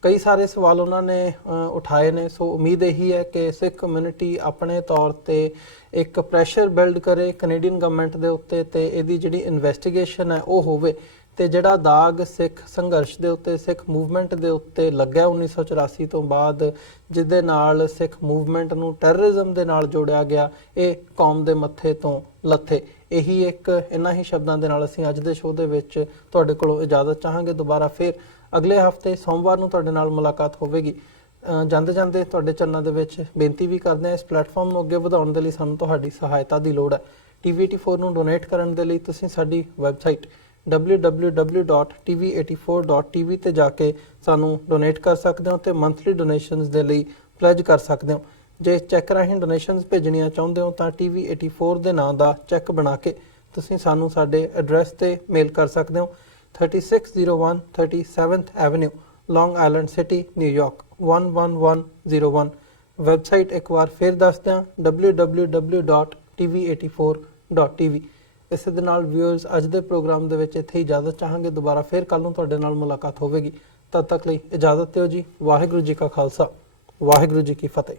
ਕਈ ਸਾਰੇ ਸਵਾਲ ਉਹਨਾਂ ਨੇ ਉਠਾਏ ਨੇ। ਸੋ ਉਮੀਦ ਇਹੀ ਹੈ ਕਿ ਸਿੱਖ ਕਮਿਊਨਿਟੀ ਆਪਣੇ ਤੌਰ ਤੇ ਇੱਕ ਪ੍ਰੈਸ਼ਰ ਬਿਲਡ ਕਰੇ ਕੈਨੇਡੀਅਨ ਗਵਰਨਮੈਂਟ ਦੇ ਉੱਤੇ, ਤੇ ਇਹਦੀ ਜਿਹੜੀ ਇਨਵੈਸਟੀਗੇਸ਼ਨ ਹੈ ਉਹ ਹੋਵੇ। ਤੇ ਜਿਹੜਾ ਦਾਗ ਸਿੱਖ ਸੰਘਰਸ਼ ਦੇ ਉੱਤੇ, ਸਿੱਖ ਮੂਵਮੈਂਟ ਦੇ ਉੱਤੇ ਲੱਗਾ 1984 ਤੋਂ ਬਾਅਦ, ਜਿਹਦੇ ਨਾਲ ਸਿੱਖ ਮੂਵਮੈਂਟ ਨੂੰ ਟੈਰਰਿਜ਼ਮ ਦੇ ਨਾਲ ਜੋੜਿਆ ਗਿਆ, ਇਹ ਕੌਮ ਦੇ ਮੱਥੇ ਤੋਂ ਲੱਥੇ। ਇਹੀ ਇਹਨਾਂ ਹੀ ਸ਼ਬਦਾਂ ਦੇ ਨਾਲ ਅਸੀਂ ਅੱਜ ਦੇ ਸ਼ੋਅ ਦੇ ਵਿੱਚ ਤੁਹਾਡੇ ਕੋਲੋਂ ਇਜਾਜ਼ਤ ਚਾਹਾਂਗੇ। ਦੁਬਾਰਾ ਫਿਰ ਅਗਲੇ ਹਫਤੇ ਸੋਮਵਾਰ ਨੂੰ ਤੁਹਾਡੇ ਨਾਲ ਮੁਲਾਕਾਤ ਹੋਵੇਗੀ। ਜਾਂਦੇ ਜਾਂਦੇ ਤੁਹਾਡੇ ਚਰਨਾਂ ਦੇ ਵਿੱਚ ਬੇਨਤੀ ਵੀ ਕਰਦੇ ਹਾਂ, ਇਸ ਪਲੇਟਫਾਰਮ ਨੂੰ ਅੱਗੇ ਵਧਾਉਣ ਦੇ ਲਈ ਸਾਨੂੰ ਤੁਹਾਡੀ ਸਹਾਇਤਾ ਦੀ ਲੋੜ ਹੈ। TV84 ਨੂੰ ਡੋਨੇਟ ਕਰਨ ਦੇ ਲਈ ਤੁਸੀਂ ਸਾਡੀ ਵੈਬਸਾਈਟ www.tv84.tv ਤੇ ਜਾ ਕੇ ਸਾਨੂੰ ਡੋਨੇਟ ਕਰ ਸਕਦੇ ਹੋ, ਤੇ ਮੰਥਲੀ ਡੋਨੇਸ਼ਨਸ ਦੇ ਲਈ ਪਲੇਜ ਕਰ ਸਕਦੇ ਹੋ। ਜੇ ਚੈੱਕ ਰਾਹੀਂ ਡੋਨੇਸ਼ਨਸ ਭੇਜਣੀਆਂ ਚਾਹੁੰਦੇ ਹੋ ਤਾਂ TV84 ਦੇ ਨਾਂ ਦਾ ਚੈੱਕ ਬਣਾ ਕੇ ਤੁਸੀਂ ਸਾਨੂੰ ਸਾਡੇ ਐਡਰੈਸ ਤੇ ਮੇਲ ਕਰ ਸਕਦੇ ਹੋ। 3601 37th ਐਵਨਿਊ, ਲੌਂਗ ਆਈਲੈਂਡ ਸਿਟੀ, ਨਿਊਯਾਰਕ 11101। ਵੈਬਸਾਈਟ ਇੱਕ ਵਾਰ ਫਿਰ ਦੱਸ ਦਿਆਂ, www.tv84.tv। ਇਸੇ ਦੇ ਨਾਲ ਵਿਊਅਰਸ, ਅੱਜ ਦੇ ਪ੍ਰੋਗਰਾਮ ਦੇ ਵਿੱਚ ਇੱਥੇ ਇਜਾਜ਼ਤ ਚਾਹਾਂਗੇ। ਦੁਬਾਰਾ ਫਿਰ ਕੱਲ ਨੂੰ ਤੁਹਾਡੇ ਨਾਲ ਮੁਲਾਕਾਤ ਹੋਵੇਗੀ। ਤਦ ਤੱਕ ਲਈ ਇਜਾਜ਼ਤ ਦਿਓ ਜੀ। ਵਾਹਿਗੁਰੂ ਜੀ ਕਾ ਖਾਲਸਾ, ਵਾਹਿਗੁਰੂ ਜੀ ਕੀ ਫਤਿਹ।